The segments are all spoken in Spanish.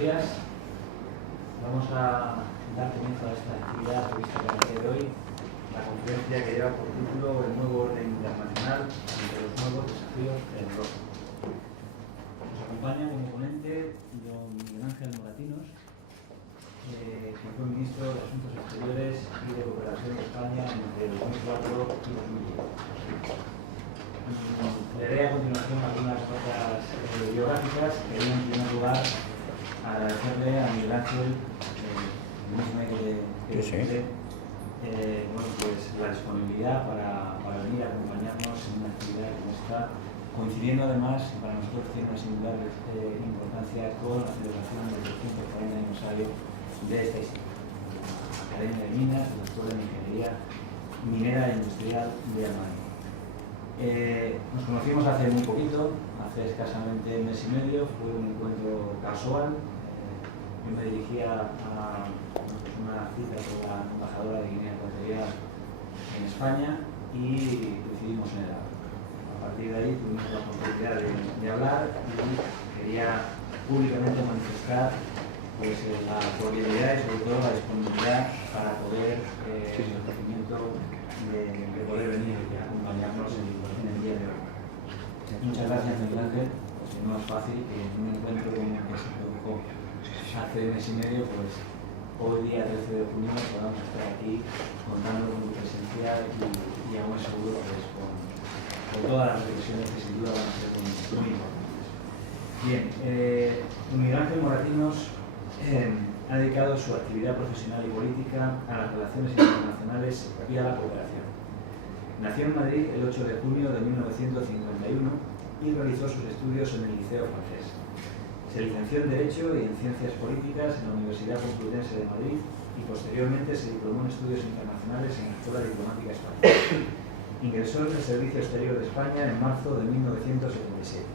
días. Vamos a dar comienzo a esta actividad prevista para el día de hoy, la conferencia que lleva por título El nuevo orden internacional ante los nuevos desafíos en Europa. Nos acompaña como ponente don Miguel Ángel Moratinos, que fue ministro de Asuntos Exteriores y de Cooperación de España entre 2004 y 2010. Leeré a continuación algunas notas biográficas. Quería en primer lugar agradecerle a Miguel Ángel pues, la disponibilidad para venir a acompañarnos en una actividad como esta, coincidiendo además, para nosotros tiene una singular importancia con la celebración del 240 aniversario de esta institución, la Academia de Minas de la Escuela de Ingeniería Minera e Industrial de Almaina. Nos conocimos hace muy poquito, hace escasamente un mes y medio, fue un encuentro casual. Yo me dirigía a una cita con la embajadora de Guinea Ecuatorial en España y decidimos en el habla. A partir de ahí tuvimos la oportunidad de hablar y quería públicamente manifestar pues, la cordialidad y sobre todo la disponibilidad para poder el ofrecimiento de poder venir y acompañarnos en el día de hoy. Muchas gracias, Miguel Ángel, porque no es fácil que en un encuentro como el que se produjo hace un mes y medio, pues hoy día 13 de junio podamos estar aquí contando con tu presencia y aún más seguro pues, con todas las reflexiones que sin duda van a ser muy importantes. Bien, Miguel Ángel Moratinos ha dedicado su actividad profesional y política a las relaciones internacionales y a la cooperación. Nació en Madrid el 8 de junio de 1951 y realizó sus estudios en el Liceo Francés. Se licenció en Derecho y en Ciencias Políticas en la Universidad Complutense de Madrid y posteriormente se diplomó en Estudios Internacionales en la Escuela Diplomática Española. Ingresó en el Servicio Exterior de España en marzo de 1977.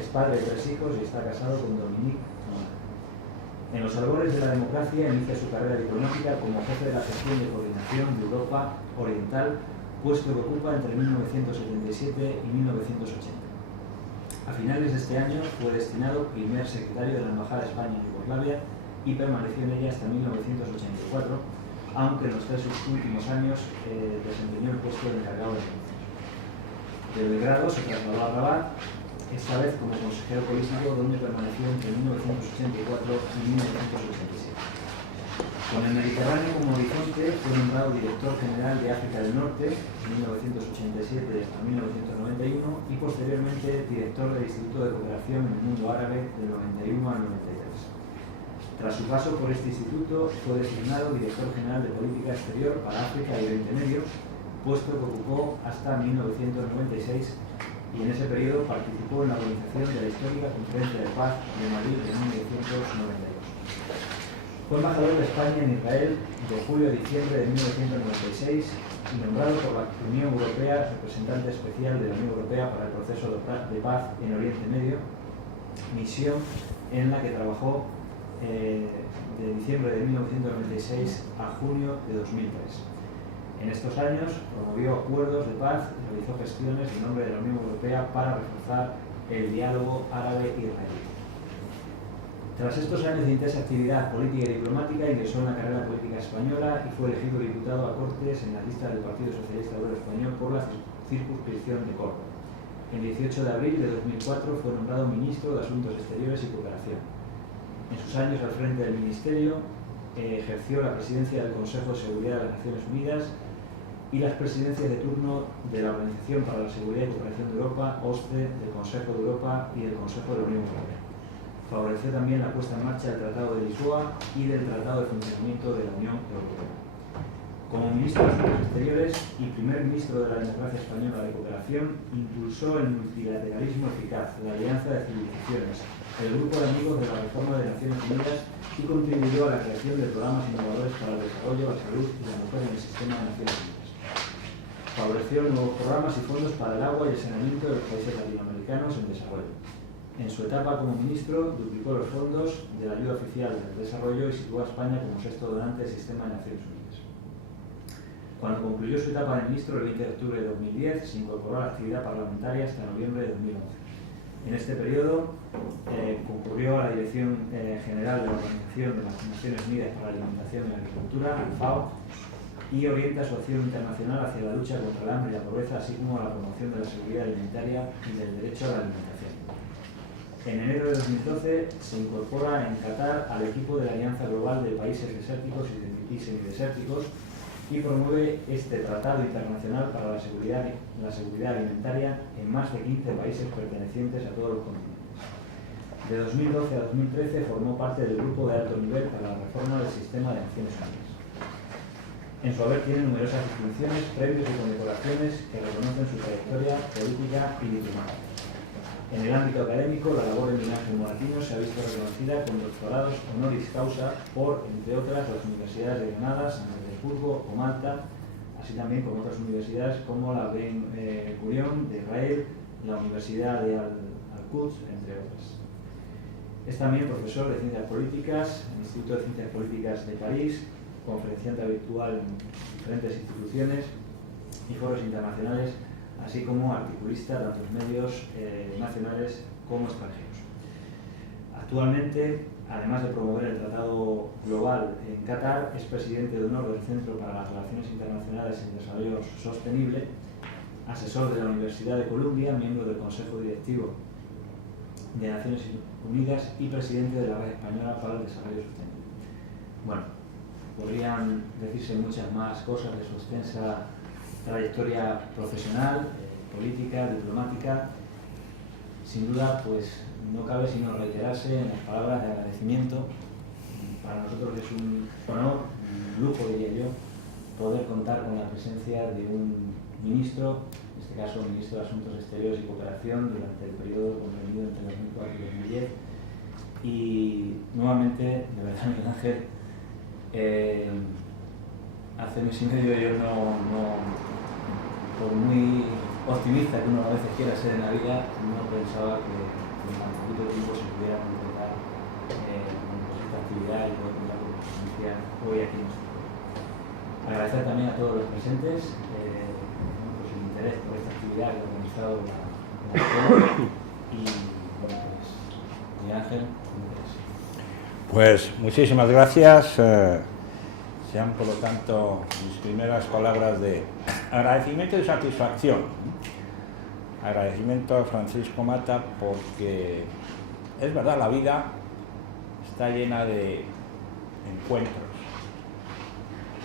Es padre de 3 hijos y está casado con Dominique. En los albores de la democracia inicia su carrera diplomática como jefe de la sección de coordinación de Europa Oriental, puesto que ocupa entre 1977 y 1980. A finales de este año fue destinado primer secretario de la Embajada de España en Yugoslavia y permaneció en ella hasta 1984, aunque en los 3 últimos años desempeñó el puesto de encargado de Francia. De Belgrado se trasladó a Rabat, esta vez como consejero político, donde permaneció entre 1984 y 1987. Con el Mediterráneo como horizonte, fue nombrado director general de África del Norte de 1987 a 1991 y posteriormente director del Instituto de Cooperación en el Mundo Árabe del 91 al 93. Tras su paso por este instituto, fue designado director general de Política Exterior para África y Oriente Medio, puesto que ocupó hasta 1996 y en ese periodo participó en la organización de la histórica Conferencia de Paz de Madrid de 1992. Fue embajador de España en Israel de julio a diciembre de 1996 y nombrado por la Unión Europea representante especial de la Unión Europea para el proceso de paz en Oriente Medio, misión en la que trabajó de diciembre de 1996 a junio de 2003. En estos años promovió acuerdos de paz y realizó gestiones en nombre de la Unión Europea para reforzar el diálogo árabe-israelí. Tras estos años de intensa actividad política y diplomática, ingresó en la carrera política española y fue elegido diputado a Cortes en la lista del Partido Socialista Obrero Español por la circunscripción de Córdoba. El 18 de abril de 2004 fue nombrado ministro de Asuntos Exteriores y Cooperación. En sus años al frente del Ministerio, ejerció la presidencia del Consejo de Seguridad de las Naciones Unidas y las presidencias de turno de la Organización para la Seguridad y Cooperación de Europa, OSCE, del Consejo de Europa y del Consejo de la Unión Europea. Favoreció también la puesta en marcha del Tratado de Lisboa y del Tratado de Funcionamiento de la Unión Europea. Como ministro de Asuntos Exteriores y primer ministro de la democracia española de cooperación, impulsó el multilateralismo eficaz, la alianza de civilizaciones, el grupo de amigos de la reforma de Naciones Unidas y contribuyó a la creación de programas innovadores para el desarrollo, la salud y la mujer en el sistema de Naciones Unidas. Favoreció nuevos programas y fondos para el agua y el saneamiento de los países latinoamericanos en desarrollo. En su etapa como ministro, duplicó los fondos de la ayuda oficial del desarrollo y situó a España como 6º donante del sistema de Naciones Unidas. Cuando concluyó su etapa de ministro el 20 de octubre de 2010, se incorporó a la actividad parlamentaria hasta noviembre de 2011. En este periodo concurrió a la Dirección General de la Organización de las Naciones Unidas para la Alimentación y la Agricultura, la FAO, y orienta su acción internacional hacia la lucha contra el hambre y la pobreza, así como a la promoción de la seguridad alimentaria y del derecho a la alimentación. En enero de 2012 se incorpora en Qatar al equipo de la Alianza Global de Países Desérticos y Semidesérticos y promueve este tratado internacional para la seguridad alimentaria en más de 15 países pertenecientes a todos los continentes. De 2012 a 2013 formó parte del grupo de alto nivel para la reforma del sistema de Naciones Unidas. En su haber tiene numerosas distinciones, premios y condecoraciones que reconocen su trayectoria política y diplomática. En el ámbito académico, la labor de Miguel Ángel Moratino se ha visto reconocida con doctorados honoris causa por, entre otras, las universidades de Granada, San Petersburgo o Malta, así también con otras universidades como la Ben Gurion de Israel, la Universidad de Al-Quds, entre otras. Es también profesor de Ciencias Políticas en el Instituto de Ciencias Políticas de París, conferenciante habitual en diferentes instituciones y foros internacionales, así como articulista tanto en medios nacionales como extranjeros. Actualmente, además de promover el Tratado Global en Qatar, es presidente de honor del Centro para las Relaciones Internacionales y el Desarrollo Sostenible, asesor de la Universidad de Columbia, miembro del Consejo Directivo de Naciones Unidas y presidente de la Red Española para el Desarrollo Sostenible. Bueno, podrían decirse muchas más cosas de su extensa trayectoria profesional, política, diplomática. Sin duda, pues no cabe sino reiterarse en las palabras de agradecimiento. Para nosotros es un honor, un lujo, diría yo, poder contar con la presencia de un ministro, en este caso ministro de Asuntos Exteriores y Cooperación, durante el periodo comprendido entre 2004 y 2010. Y nuevamente, de verdad, Miguel Ángel, hace mes y medio yo por muy optimista que uno a veces quiera ser en la vida, no pensaba que en tan poquito tiempo se pudiera completar esta actividad y poder contar con la presencia hoy aquí en nuestro pueblo. Agradecer también a todos los presentes pues el interés por esta actividad que ha organizado la escuela y bueno, pues Miguel Ángel, pues muchísimas gracias. Sean por lo tanto mis primeras palabras de agradecimiento y satisfacción. Agradecimiento a Francisco Mata porque es verdad, la vida está llena de encuentros.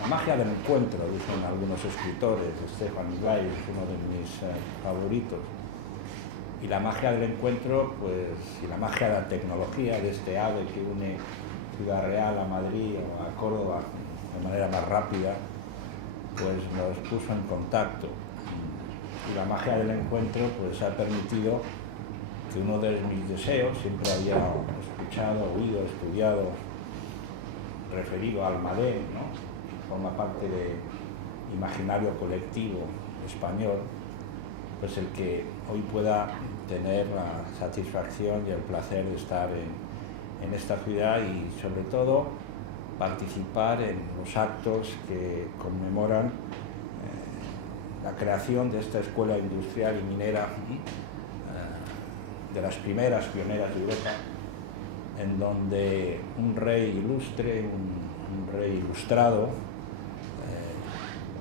La magia del encuentro, dicen algunos escritores. Stefan Zweig es uno de mis favoritos. Y la magia del encuentro, pues, y la magia de la tecnología, de este AVE que une Ciudad Real a Madrid o a Córdoba de manera más rápida, pues nos puso en contacto. Y la magia del encuentro pues ha permitido que uno de mis deseos, siempre había escuchado, oído, estudiado, referido al Almadén, ¿no? Forma parte del imaginario colectivo español, pues el que hoy pueda tener la satisfacción y el placer de estar en esta ciudad y sobre todo participar en los actos que conmemoran la creación de esta escuela industrial y minera, de las primeras pioneras de Europa, en donde un rey ilustre, un rey ilustrado,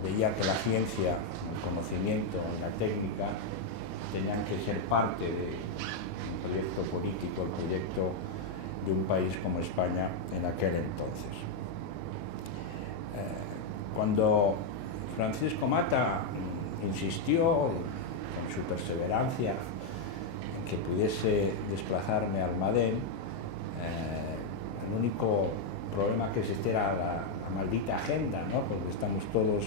veía que la ciencia, el conocimiento y la técnica tenían que ser parte del proyecto político, el proyecto de un país como España en aquel entonces. Cuando Francisco Mata insistió con su perseverancia en que pudiese desplazarme al Almadén, el único problema que existía era la maldita agenda, ¿no? Porque estamos todos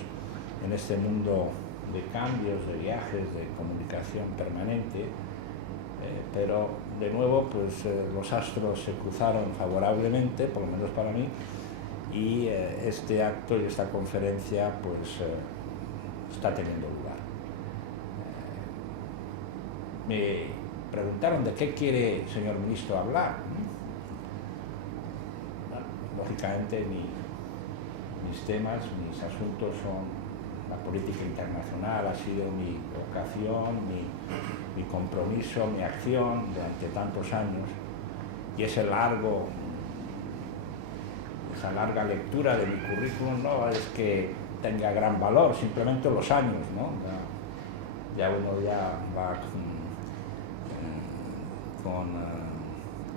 en este mundo de cambios, de viajes, de comunicación permanente, pero de nuevo pues los astros se cruzaron favorablemente, por lo menos para mí, y este acto y esta conferencia pues está teniendo lugar. Me preguntaron de qué quiere, señor ministro, hablar. Lógicamente mis temas, mis asuntos son La política internacional ha sido mi vocación, mi compromiso, mi acción durante tantos años, y esa larga lectura de mi currículum no es que tenga gran valor, simplemente los años, ¿no? Ya uno ya va con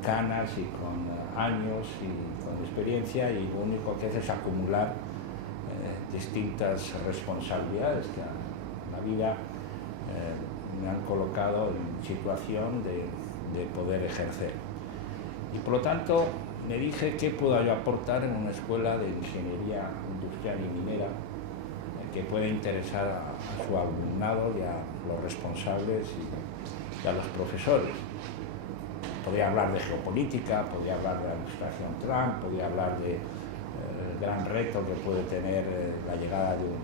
canas y con años y con experiencia, y lo único que hace es acumular distintas responsabilidades que la vida me han colocado en situación de poder ejercer. Y por lo tanto me dije qué puedo yo aportar en una escuela de ingeniería industrial y minera que pueda interesar a su alumnado y a los responsables y a los profesores. Podría hablar de geopolítica, podría hablar de la administración Trump, podría hablar de el gran reto que puede tener la llegada de un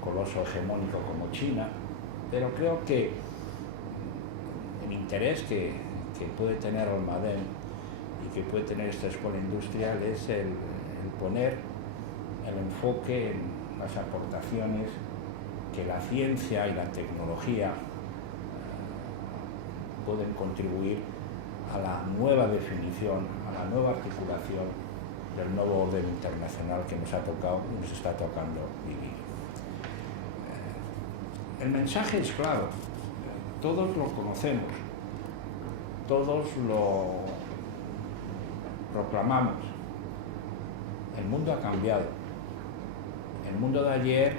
coloso hegemónico como China, pero creo que el interés que puede tener Almadén y que puede tener esta escuela industrial es el poner el enfoque en las aportaciones que la ciencia y la tecnología pueden contribuir a la nueva definición, a la nueva articulación del nuevo orden internacional que nos está tocando vivir. El mensaje es claro, todos lo conocemos, todos lo proclamamos. El mundo ha cambiado. El mundo de ayer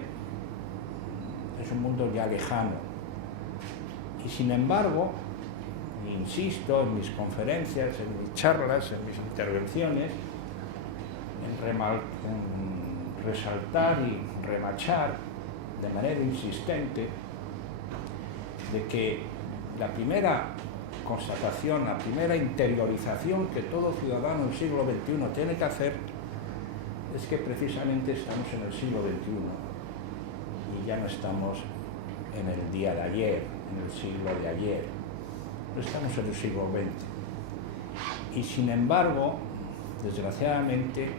es un mundo ya lejano. Y sin embargo, insisto en mis conferencias, en mis charlas, en mis intervenciones, en resaltar y remachar de manera insistente de que la primera constatación, la primera interiorización que todo ciudadano del siglo XXI tiene que hacer es que precisamente estamos en el siglo XXI y ya no estamos en el día de ayer, en el siglo de ayer, no estamos en el siglo XX. Y sin embargo, desgraciadamente,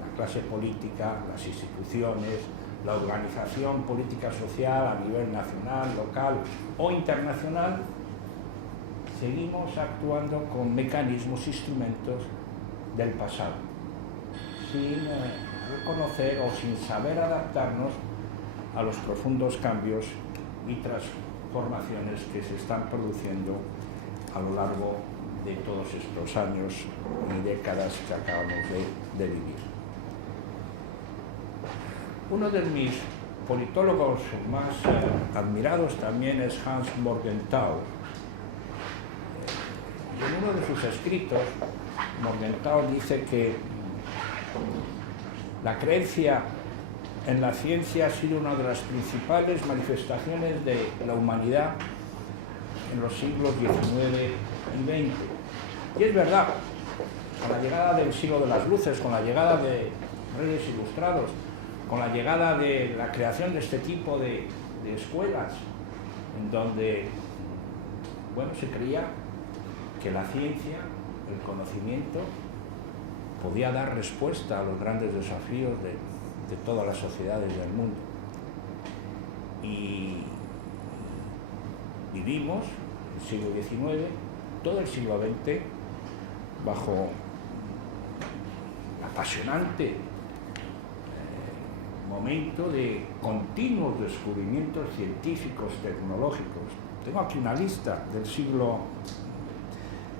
la clase política, las instituciones, la organización política social a nivel nacional, local o internacional, seguimos actuando con mecanismos, instrumentos del pasado, sin reconocer o sin saber adaptarnos a los profundos cambios y transformaciones que se están produciendo a lo largo de todos estos años y décadas que acabamos de vivir. Uno de mis politólogos más admirados también es Hans Morgenthau. En uno de sus escritos, Morgenthau dice que la creencia en la ciencia ha sido una de las principales manifestaciones de la humanidad en los siglos XIX y XX. Y es verdad, con la llegada del siglo de las luces, con la llegada de Reyes Ilustrados, con la llegada de la creación de este tipo de escuelas, en donde, bueno, se creía que la ciencia, el conocimiento, podía dar respuesta a los grandes desafíos de todas las sociedades del mundo. Y vivimos el siglo XIX, todo el siglo XX, bajo apasionante momento de continuos descubrimientos científicos, tecnológicos. Tengo aquí una lista del siglo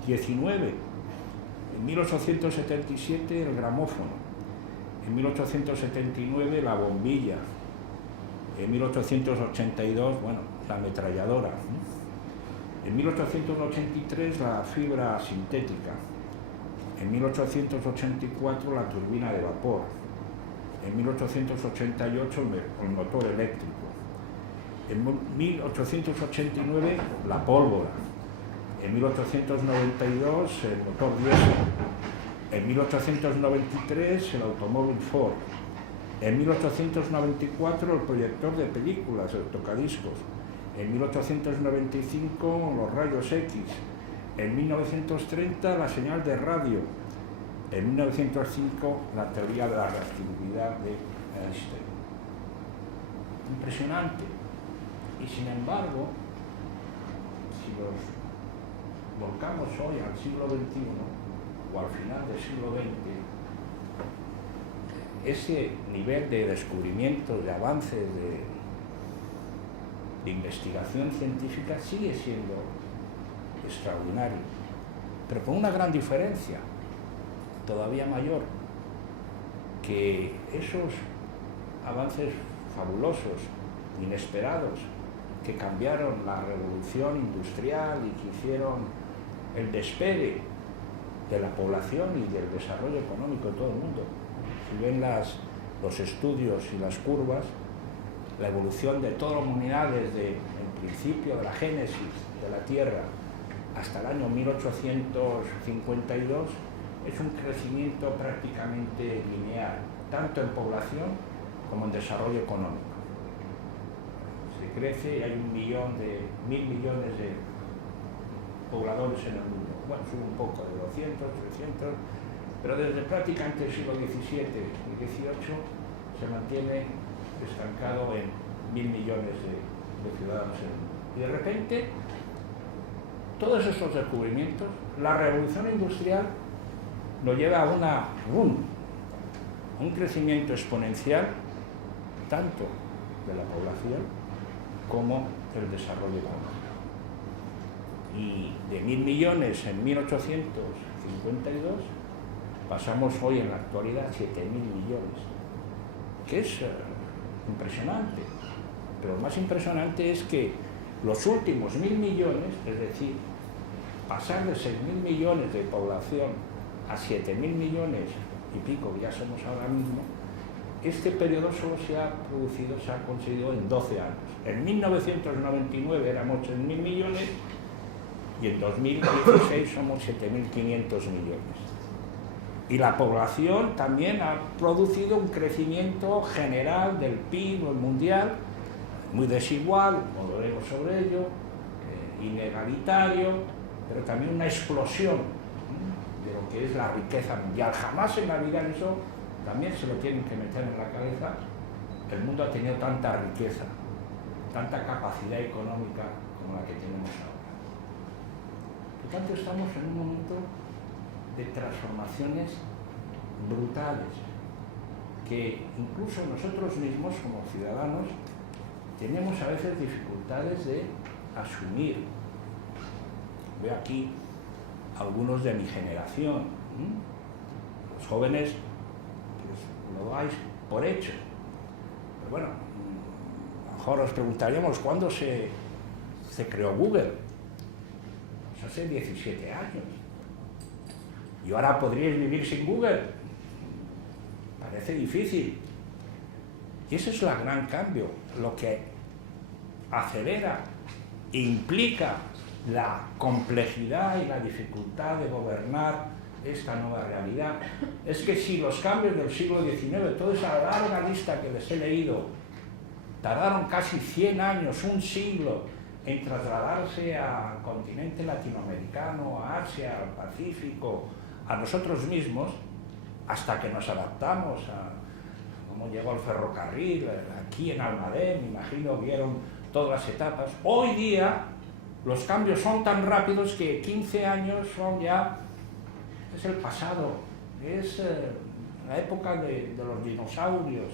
XIX. En 1877 el gramófono, en 1879 la bombilla, en 1882, bueno, la ametralladora, en 1883 la fibra sintética, en 1884 la turbina de vapor, en 1888 el motor eléctrico, en 1889 la pólvora, en 1892 el motor diésel, en 1893 el automóvil Ford, en 1894 el proyector de películas, el tocadiscos, en 1895 los rayos X, en 1930 la señal de radio, en 1905 la teoría de la reactividad de Einstein. impresionante. Y sin embargo, si los volcamos hoy al siglo XXI o al final del siglo XX, ese nivel de descubrimiento, de avances, de investigación científica sigue siendo extraordinario, pero con una gran diferencia, todavía mayor, que esos avances fabulosos, inesperados, que cambiaron la revolución industrial y que hicieron el despegue de la población y del desarrollo económico de todo el mundo. Si ven los estudios y las curvas, la evolución de toda la humanidad desde el principio de la génesis de la Tierra hasta el año 1852 es un crecimiento prácticamente lineal, tanto en población como en desarrollo económico. Se crece y hay 1.000 millones de pobladores en el mundo. Bueno, sube un poco de 200, 300, pero desde prácticamente el siglo XVII y XVIII se mantiene estancado en 1.000 millones de ciudadanos en el mundo. Y de repente, todos esos descubrimientos, la revolución industrial nos lleva a un crecimiento exponencial, tanto de la población como del desarrollo económico. Y de 1.000 millones en 1852 pasamos hoy en la actualidad a 7.000 millones, que es impresionante. Pero lo más impresionante es que los últimos 1.000 millones, es decir, pasar de 6.000 millones de población a 7.000 millones y pico, que ya somos ahora mismo, este periodo solo se ha conseguido en 12 años. En 1999 éramos 6.000 millones y en 2016 somos 7.500 millones. Y la población también ha producido un crecimiento general del PIB mundial, muy desigual, volveremos sobre ello, inegalitario, pero también una explosión de lo que es la riqueza mundial. Jamás en la vida, eso también se lo tienen que meter en la cabeza, el mundo ha tenido tanta riqueza, tanta capacidad económica como la que tenemos ahora. Por tanto, estamos en un momento de transformaciones brutales, que incluso nosotros mismos como ciudadanos tenemos a veces dificultades de asumir. Veo aquí algunos de mi generación, los jóvenes pues, lo dais por hecho. Pero bueno, a lo mejor os preguntaríamos cuándo se creó Google. Pues hace 17 años. ¿Y ahora podríais vivir sin Google? Parece difícil. Y ese es el gran cambio, lo que acelera e implica la complejidad y la dificultad de gobernar esta nueva realidad. Es que si los cambios del siglo XIX, toda esa larga lista que les he leído, tardaron casi 100 años, un siglo, en trasladarse al continente latinoamericano, a Asia, al Pacífico, a nosotros mismos, hasta que nos adaptamos a cómo llegó el ferrocarril, aquí en Almadén, me imagino, vieron todas las etapas. Hoy día los cambios son tan rápidos que 15 años son ya, es el pasado, es la época de los dinosaurios.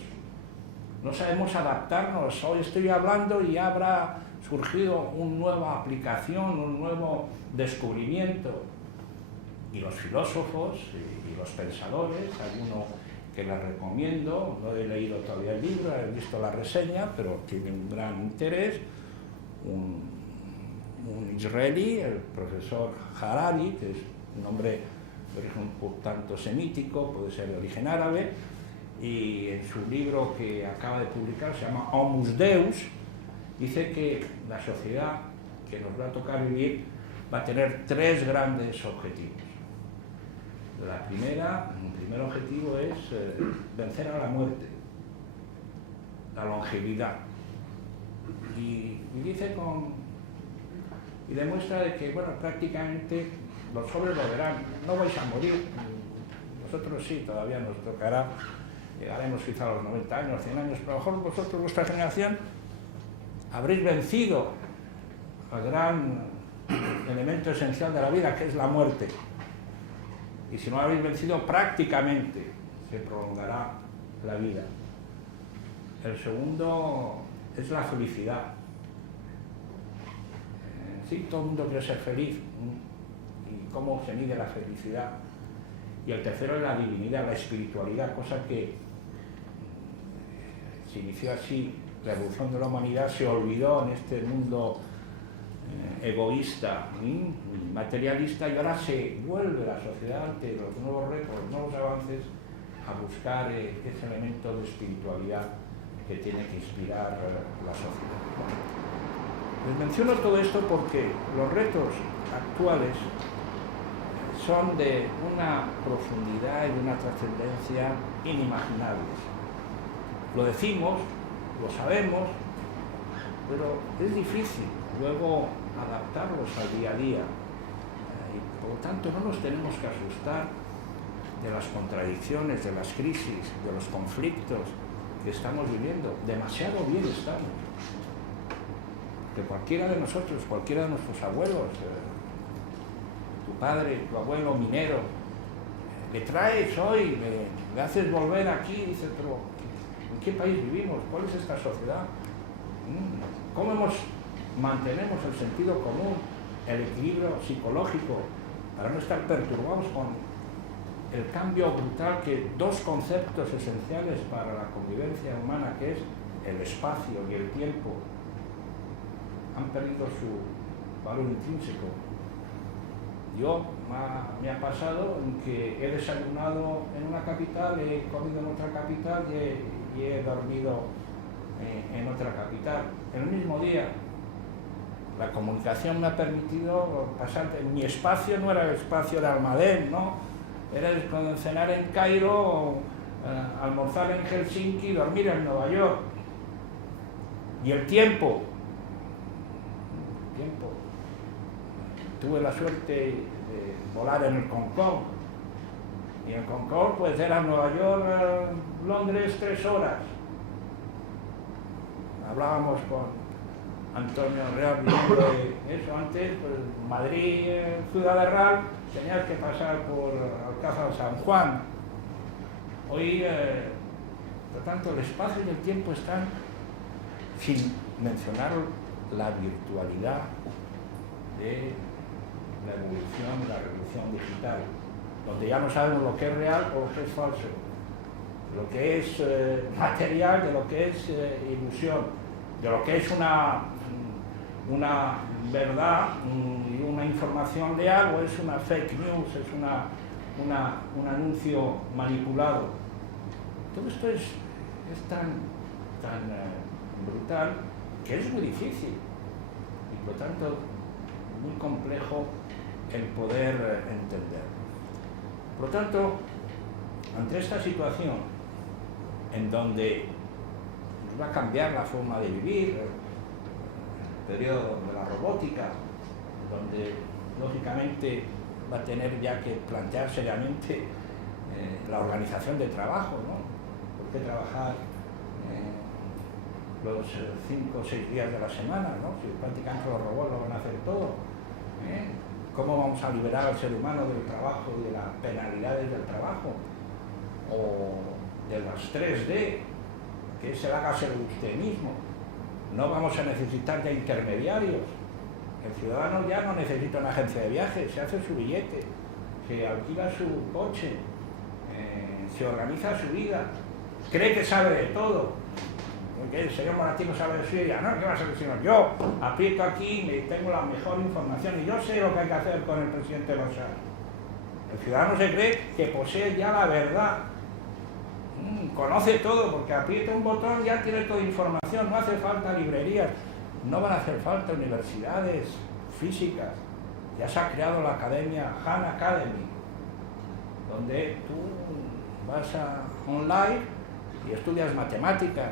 No sabemos adaptarnos. Hoy estoy hablando y habrá surgido una nueva aplicación, un nuevo descubrimiento. Y los filósofos y los pensadores, hay uno que les recomiendo, no he leído todavía el libro, he visto la reseña, pero tiene un gran interés, un israelí, el profesor Harari, que es un hombre de origen por tanto semítico, puede ser de origen árabe, y en su libro que acaba de publicar, se llama Homus Deus, dice que la sociedad que nos va a tocar vivir va a tener 3 grandes objetivos. El primer objetivo es vencer a la muerte, la longevidad. Y dice y demuestra de que, bueno, prácticamente los jóvenes lo verán, no vais a morir, nosotros sí, todavía nos tocará llegaremos quizá a los 90 años, 100 años, pero a lo mejor vosotros, vuestra generación, habréis vencido al gran elemento esencial de la vida, que es la muerte. Y si no lo habéis vencido, prácticamente se prolongará la vida. El segundo es la felicidad. Sí, todo el mundo quiere ser feliz. ¿Y cómo se mide la felicidad? Y el tercero es la divinidad, la espiritualidad, cosa que se inició así, la evolución de la humanidad se olvidó en este mundo egoísta y materialista, y ahora se vuelve la sociedad ante los nuevos retos, los nuevos avances, a buscar ese elemento de espiritualidad que tiene que inspirar la sociedad. Les menciono todo esto porque los retos actuales son de una profundidad y de una trascendencia inimaginables. Lo decimos, lo sabemos, pero es difícil luego adaptarlos al día a día. Y por lo tanto no nos tenemos que asustar de las contradicciones, de las crisis, de los conflictos que estamos viviendo. Demasiado bien estamos. Que cualquiera de nosotros, cualquiera de nuestros abuelos, tu padre, tu abuelo minero, le traes hoy, le haces volver aquí, y dices, pero ¿en qué país vivimos? ¿Cuál es esta sociedad? ¿Cómo mantenemos el sentido común, el equilibrio psicológico, para no estar perturbados con el cambio brutal que dos conceptos esenciales para la convivencia humana, que es el espacio y el tiempo, han perdido su valor intrínseco? Yo me ha pasado en que he desayunado en una capital, he comido en otra capital y he dormido en otra capital. En el mismo día, la comunicación me ha permitido pasar. Mi espacio no era el espacio de Almadén, ¿no? Era cenar en Cairo, almorzar en Helsinki, dormir en Nueva York. Y el tiempo. Tuve la suerte de volar en el Concorde. Y en el Concorde pues era Nueva York, Londres, 3 horas. Hablábamos con Antonio Real de eso antes, pues Madrid, Ciudad del Real, tenías que pasar por Alcázar San Juan. Hoy, por tanto, el espacio y el tiempo están, sin mencionar la virtualidad de la evolución, de la revolución digital, donde ya no sabemos lo que es real o lo que es falso, lo que es material de lo que es ilusión, de lo que es una verdad y una información leal o es una fake news, es un anuncio manipulado. Todo esto es tan brutal que es muy difícil y por lo tanto muy complejo el poder entender. Por lo tanto, ante esta situación en donde va a cambiar la forma de vivir, el periodo de la robótica, donde lógicamente va a tener ya que plantear seriamente la organización de trabajo, ¿no? ¿Por qué trabajar los 5 o 6 días de la semana, ¿no? Si prácticamente los robots lo van a hacer todo? ¿Cómo vamos a liberar al ser humano del trabajo y de las penalidades del trabajo? O de las 3D, que es el hágase usted mismo. No vamos a necesitar ya intermediarios. El ciudadano ya no necesita una agencia de viajes, se hace su billete, se alquila su coche, se organiza su vida, cree que sabe de todo. Porque el señor Moratino sabe de su vida. No, ¿qué va a ser el señor? Yo aprieto aquí y tengo la mejor información y yo sé lo que hay que hacer con el presidente Lozano. El ciudadano se cree que posee ya la verdad. Conoce todo, porque aprieta un botón y ya tiene toda información, no hace falta librerías, no van a hacer falta universidades físicas. Ya se ha creado la academia Han Academy, donde tú vas online y estudias matemáticas.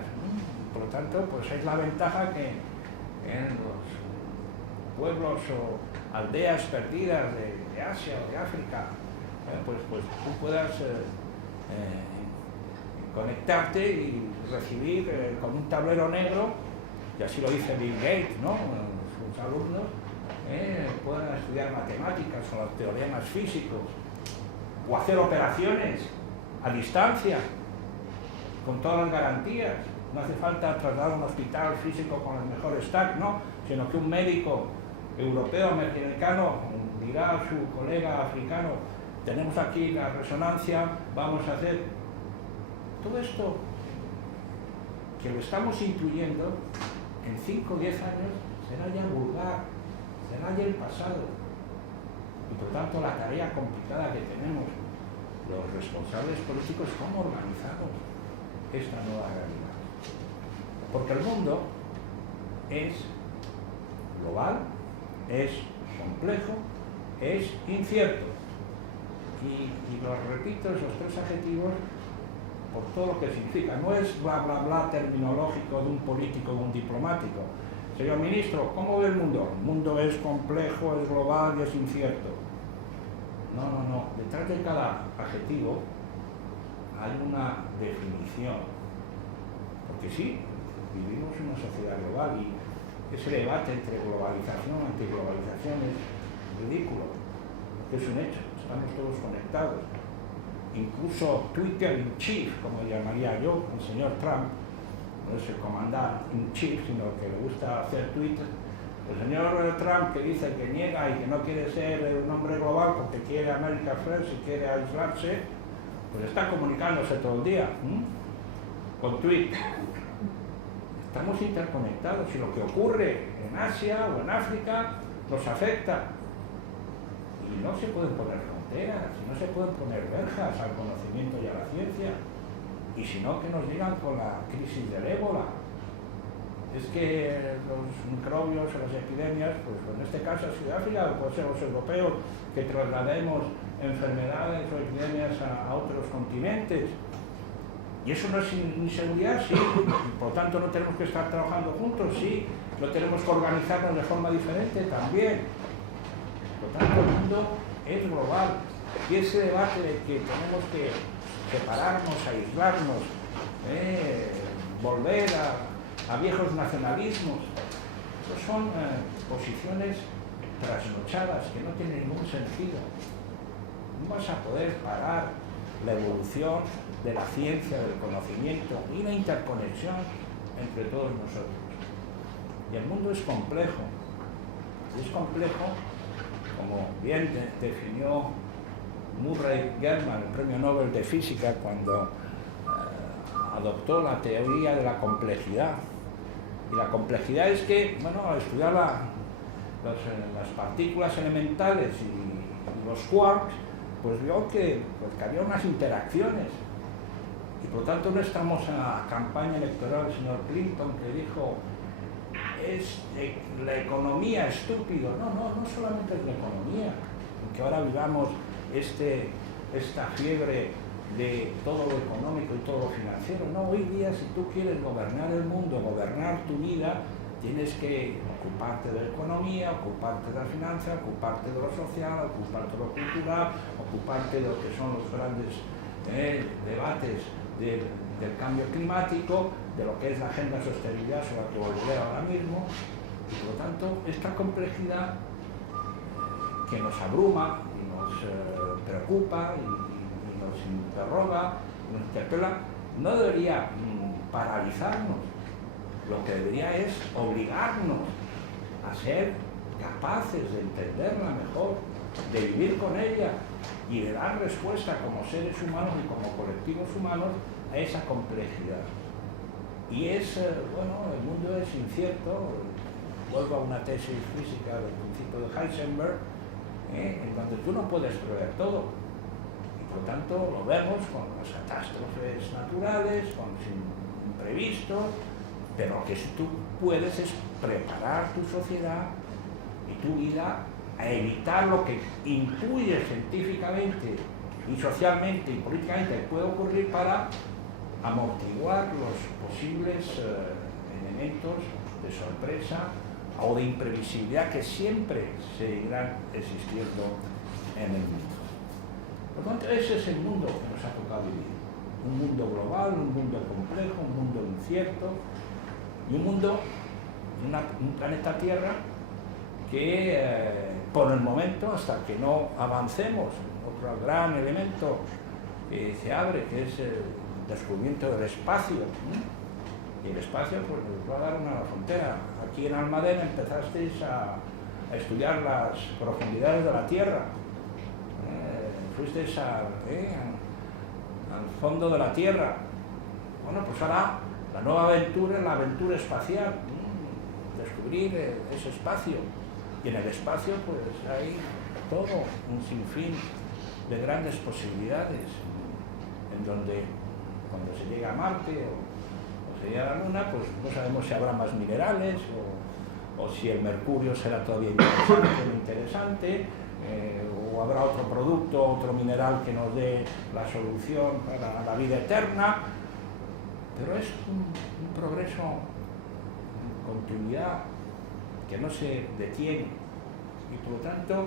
Por lo tanto, pues es la ventaja que en los pueblos o aldeas perdidas de Asia o de África, pues tú puedas conectarte y recibir con un tablero negro, y así lo dice Bill Gates, ¿no? Sus alumnos puedan estudiar matemáticas o los teoremas físicos, o hacer operaciones a distancia, con todas las garantías. No hace falta trasladar a un hospital físico con el mejor stack, no, sino que un médico europeo, americano, dirá a su colega africano: tenemos aquí la resonancia, vamos a hacer todo esto, que lo estamos incluyendo, en 5 o 10 años será ya vulgar, será ya el pasado. Y por tanto la tarea complicada que tenemos los responsables políticos es cómo organizamos esta nueva realidad. Porque el mundo es global, es complejo, es incierto. Y lo repito, esos 3 adjetivos, por todo lo que significa. No es bla bla bla terminológico de un político o un diplomático. Señor ministro, ¿cómo ve el mundo? El mundo es complejo, es global y es incierto. No. Detrás de cada adjetivo hay una definición. Porque sí, vivimos en una sociedad global y ese debate entre globalización y antiglobalización es ridículo. Porque es un hecho, estamos todos conectados. Incluso Twitter in chief, como llamaría yo, el señor Trump, no es el comandante in chief, sino que le gusta hacer Twitter. El señor Trump, que dice que niega y que no quiere ser un hombre global porque quiere America First y quiere aislarse, pues está comunicándose todo el día con Twitter. Estamos interconectados y lo que ocurre en Asia o en África nos afecta. Y no se pueden poner fronteras, y no se pueden poner verjas al conocimiento y a la ciencia. Y si no, que nos digan con la crisis del ébola. Es que los microbios o las epidemias, pues en este caso Sudáfrica, puede ser los europeos, que traslademos enfermedades o epidemias a otros continentes. Y eso no es inseguridad, sí. Por tanto, no tenemos que estar trabajando juntos, sí. No tenemos que organizarnos de forma diferente, también. Por tanto, el mundo es global. Y ese debate de que tenemos que separarnos, aislarnos, volver a viejos nacionalismos, esas son posiciones trasnochadas que no tienen ningún sentido. No vas a poder parar la evolución de la ciencia, del conocimiento y la interconexión entre todos nosotros. Y el mundo es complejo. Es complejo, como bien definió Murray Gell-Mann, el premio Nobel de Física, cuando adoptó la teoría de la complejidad. Y la complejidad es que, bueno, al estudiar las partículas elementales y los quarks, pues vio que había unas interacciones. Y por tanto no estamos en la campaña electoral del señor Clinton, que dijo: es la economía, estúpido. No solamente es la economía, aunque ahora vivamos esta fiebre de todo lo económico y todo lo financiero. No, hoy día, si tú quieres gobernar el mundo, gobernar tu vida, tienes que ocuparte de la economía, ocuparte de la finanza, ocuparte de lo social, ocuparte de lo cultural, ocuparte de lo que son los grandes debates del cambio climático, de lo que es la agenda de sostenibilidad sobre la que volveré ahora mismo. Y por lo tanto, esta complejidad que nos abruma y nos preocupa y nos interroga, nos interpela, no debería paralizarnos. Lo que debería es obligarnos a ser capaces de entenderla mejor, de vivir con ella y de dar respuesta como seres humanos y como colectivos humanos a esa complejidad. Y el mundo es incierto. Vuelvo a una tesis física del principio de Heisenberg, en donde tú no puedes prever todo. Y por tanto lo vemos con las catástrofes naturales, con los imprevistos, pero lo que tú puedes es preparar tu sociedad y tu vida a evitar lo que intuye científicamente y socialmente y políticamente puede ocurrir, para amortiguar los posibles elementos de sorpresa o de imprevisibilidad que siempre seguirán existiendo en el mundo. Por lo tanto, ese es el mundo que nos ha tocado vivir. un mundo global, un mundo complejo, un mundo incierto y un mundo, un planeta Tierra que por el momento, hasta que no avancemos, otro gran elemento que se abre, que es el descubrimiento del espacio, y el espacio pues nos va a dar una frontera. Aquí en Almadén empezasteis a estudiar las profundidades de la Tierra, fuisteis al fondo de la Tierra. Bueno, pues ahora la nueva aventura es la aventura espacial, descubrir ese espacio, y en el espacio pues hay todo un sinfín de grandes posibilidades, en donde cuando se llega a Marte o se llega a la Luna, pues no sabemos si habrá más minerales o si el mercurio será todavía interesante, o habrá otro producto, otro mineral que nos dé la solución para la vida eterna, pero es un progreso en continuidad que no se detiene, y por lo tanto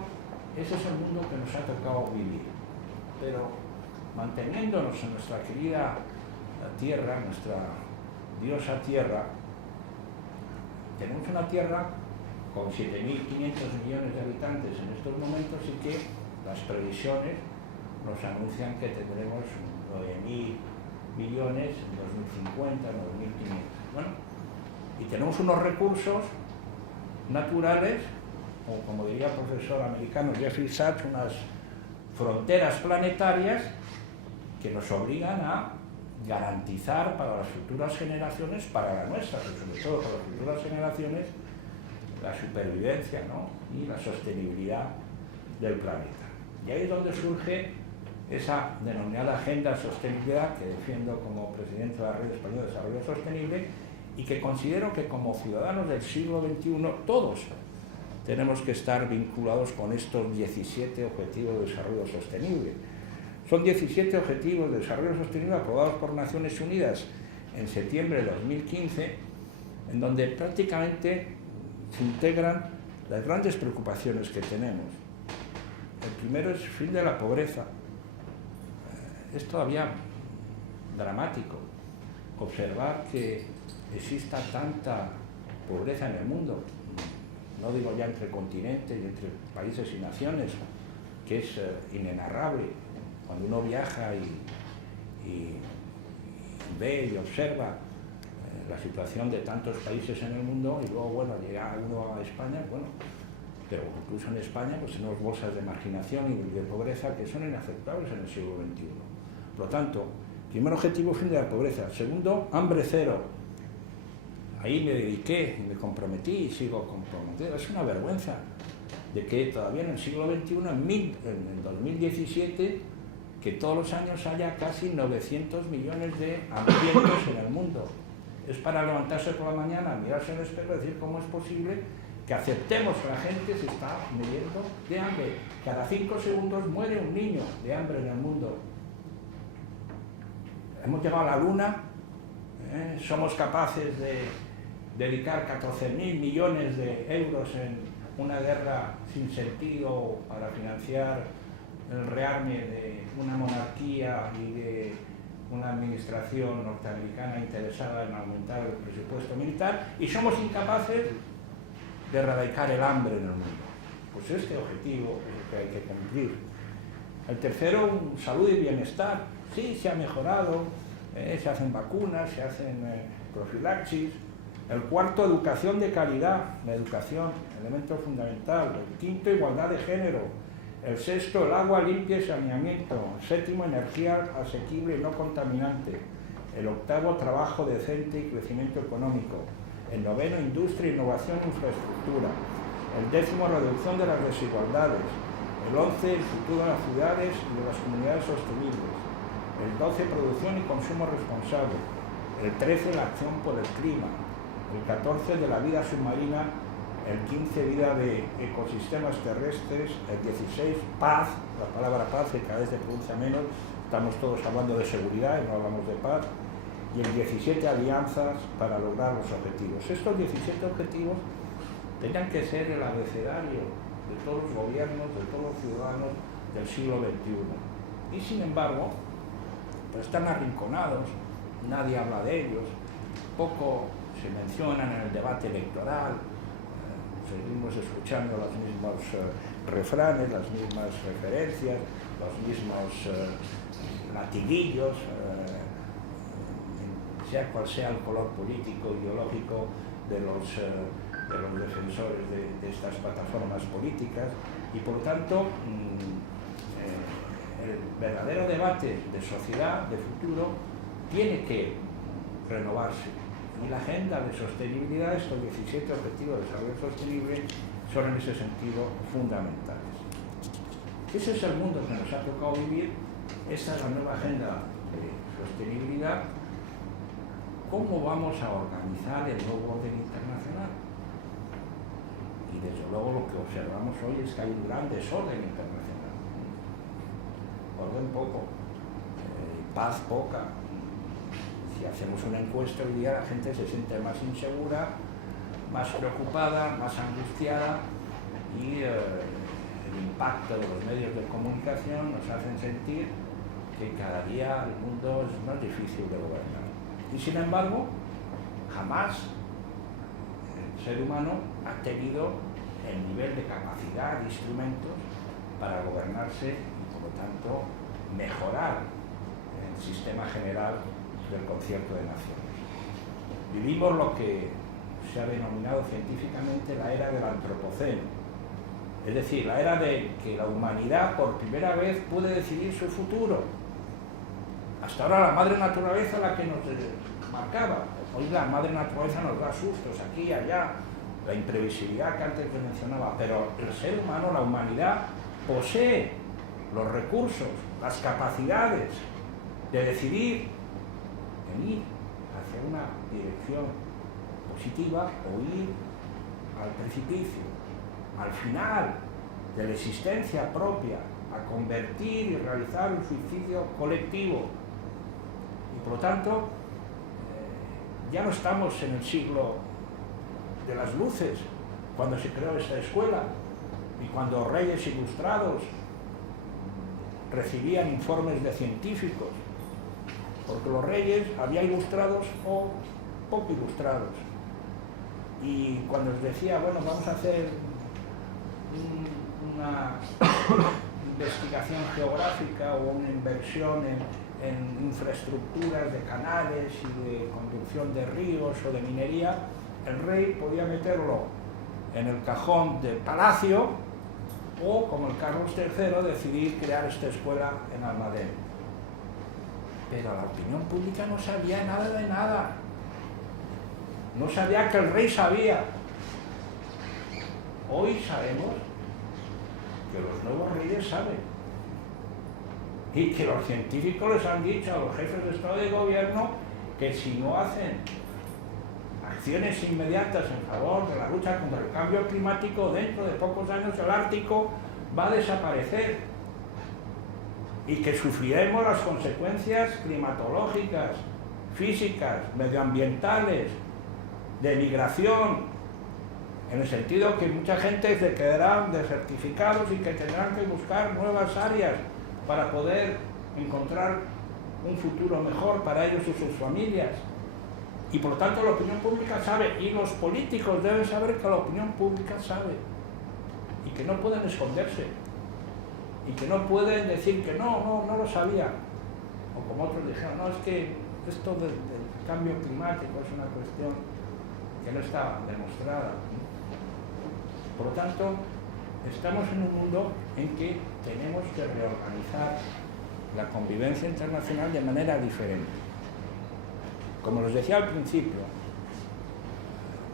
ese es el mundo que nos ha tocado vivir, pero manteniéndonos en nuestra querida Tierra, nuestra diosa Tierra. Tenemos una Tierra con 7.500 millones de habitantes en estos momentos, y que las previsiones nos anuncian que tendremos 9.000 millones en 2050, 9.500. Bueno, y tenemos unos recursos naturales, o como diría el profesor americano Jeffrey Sachs, unas fronteras planetarias que nos obligan a garantizar para las futuras generaciones, para la nuestra, pero sobre todo para las futuras generaciones, la supervivencia, ¿no?, y la sostenibilidad del planeta. Y ahí es donde surge esa denominada Agenda de Sostenibilidad, que defiendo como presidente de la Red Española de Desarrollo Sostenible, y que considero que como ciudadanos del siglo XXI todos tenemos que estar vinculados con estos 17 Objetivos de Desarrollo Sostenible. Son 17 Objetivos de Desarrollo Sostenible aprobados por Naciones Unidas en septiembre de 2015, en donde prácticamente se integran las grandes preocupaciones que tenemos. El primero es el fin de la pobreza. Es todavía dramático observar que exista tanta pobreza en el mundo, no digo ya entre continentes y entre países y naciones, que es inenarrable cuando uno viaja y ve y observa la situación de tantos países en el mundo, y luego, bueno, llega uno a España, bueno, pero incluso en España pues tenemos bolsas de marginación y de pobreza que son inaceptables en el siglo XXI. Por lo tanto, primer objetivo, fin de la pobreza. Segundo, hambre cero. Ahí me dediqué, me comprometí y sigo comprometido. Es una vergüenza de que todavía en el siglo XXI, en 2017, que todos los años haya casi 900 millones de hambrientos en el mundo. Es para levantarse por la mañana, mirarse en el espejo y decir cómo es posible que aceptemos que la gente se está muriendo de hambre. Cada 5 segundos muere un niño de hambre en el mundo. Hemos llegado a la Luna, somos capaces de dedicar 14.000 millones de euros en una guerra sin sentido para financiar el rearme de una monarquía y de una administración norteamericana interesada en aumentar el presupuesto militar, y somos incapaces de erradicar el hambre en el mundo. Pues este objetivo es el que hay que cumplir. El tercero, salud y bienestar. Sí, se ha mejorado, se hacen vacunas, se hacen profilaxis. El cuarto, educación de calidad, la educación, elemento fundamental. El quinto, igualdad de género. El sexto, el agua limpia y saneamiento. El séptimo, energía asequible y no contaminante. El octavo, trabajo decente y crecimiento económico. El noveno, industria, innovación e infraestructura. El décimo, reducción de las desigualdades. El 11, el futuro de las ciudades y de las comunidades sostenibles. El 12, producción y consumo responsable. El 13, la acción por el clima. El 14, de la vida submarina. El 15, vida de ecosistemas terrestres. El 16, paz, la palabra paz que cada vez se pronuncia menos, estamos todos hablando de seguridad y no hablamos de paz. Y el 17, alianzas para lograr los objetivos. Estos 17 objetivos tenían que ser el abecedario de todos los gobiernos, de todos los ciudadanos del siglo XXI. Y sin embargo, pero están arrinconados, nadie habla de ellos, poco se mencionan en el debate electoral, seguimos escuchando los mismos refranes, las mismas referencias, los mismos latiguillos, sea cual sea el color político, ideológico de los defensores de estas plataformas políticas, y por lo tanto el verdadero debate de sociedad, de futuro, tiene que renovarse. Y la agenda de sostenibilidad, estos 17 Objetivos de Desarrollo Sostenible, son en ese sentido fundamentales. Ese es el mundo que nos ha tocado vivir, esa es la nueva agenda de sostenibilidad. ¿Cómo vamos a organizar el nuevo orden internacional? Y desde luego lo que observamos hoy es que hay un gran desorden internacional. Orden poco, paz poca. Si hacemos una encuesta hoy día, la gente se siente más insegura, más preocupada, más angustiada, y el impacto de los medios de comunicación nos hacen sentir que cada día el mundo es más difícil de gobernar. Y sin embargo, jamás el ser humano ha tenido el nivel de capacidad, de instrumentos para gobernarse y, por lo tanto, mejorar el sistema general del concierto de naciones. Vivimos lo que se ha denominado científicamente la era del antropoceno, es decir, la era de que la humanidad por primera vez puede decidir su futuro. Hasta ahora la madre naturaleza la que nos marcaba. Hoy la madre naturaleza nos da sustos aquí y allá, la imprevisibilidad que antes les mencionaba, pero el ser humano, la humanidad, posee los recursos, las capacidades de decidir en ir hacia una dirección positiva o ir al precipicio, al final de la existencia propia, a convertir y realizar un suicidio colectivo. Y por lo tanto, ya no estamos en el siglo de las luces, cuando se creó esta escuela y cuando reyes ilustrados recibían informes de científicos, porque los reyes había ilustrados o poco ilustrados. Y cuando les decía, bueno, vamos a hacer una investigación geográfica o una inversión en infraestructuras de canales y de conducción de ríos o de minería, el rey podía meterlo en el cajón del palacio o, como el Carlos III, decidir crear esta escuela en Almadén. Pero la opinión pública no sabía nada de nada. No sabía que el rey sabía. Hoy sabemos que los nuevos reyes saben y que los científicos les han dicho a los jefes de Estado y de Gobierno que si no hacen acciones inmediatas en favor de la lucha contra el cambio climático, dentro de pocos años el Ártico va a desaparecer y que sufriremos las consecuencias climatológicas, físicas, medioambientales, de migración, en el sentido que mucha gente se quedará desertificados y que tendrán que buscar nuevas áreas para poder encontrar un futuro mejor para ellos y sus familias. Y por lo tanto la opinión pública sabe, y los políticos deben saber que la opinión pública sabe, y que no pueden esconderse, y que no pueden decir que no lo sabía, o como otros dijeron, no, es que esto del cambio climático es una cuestión que no está demostrada. Por lo tanto, estamos en un mundo en que tenemos que reorganizar la convivencia internacional de manera diferente. Como les decía al principio,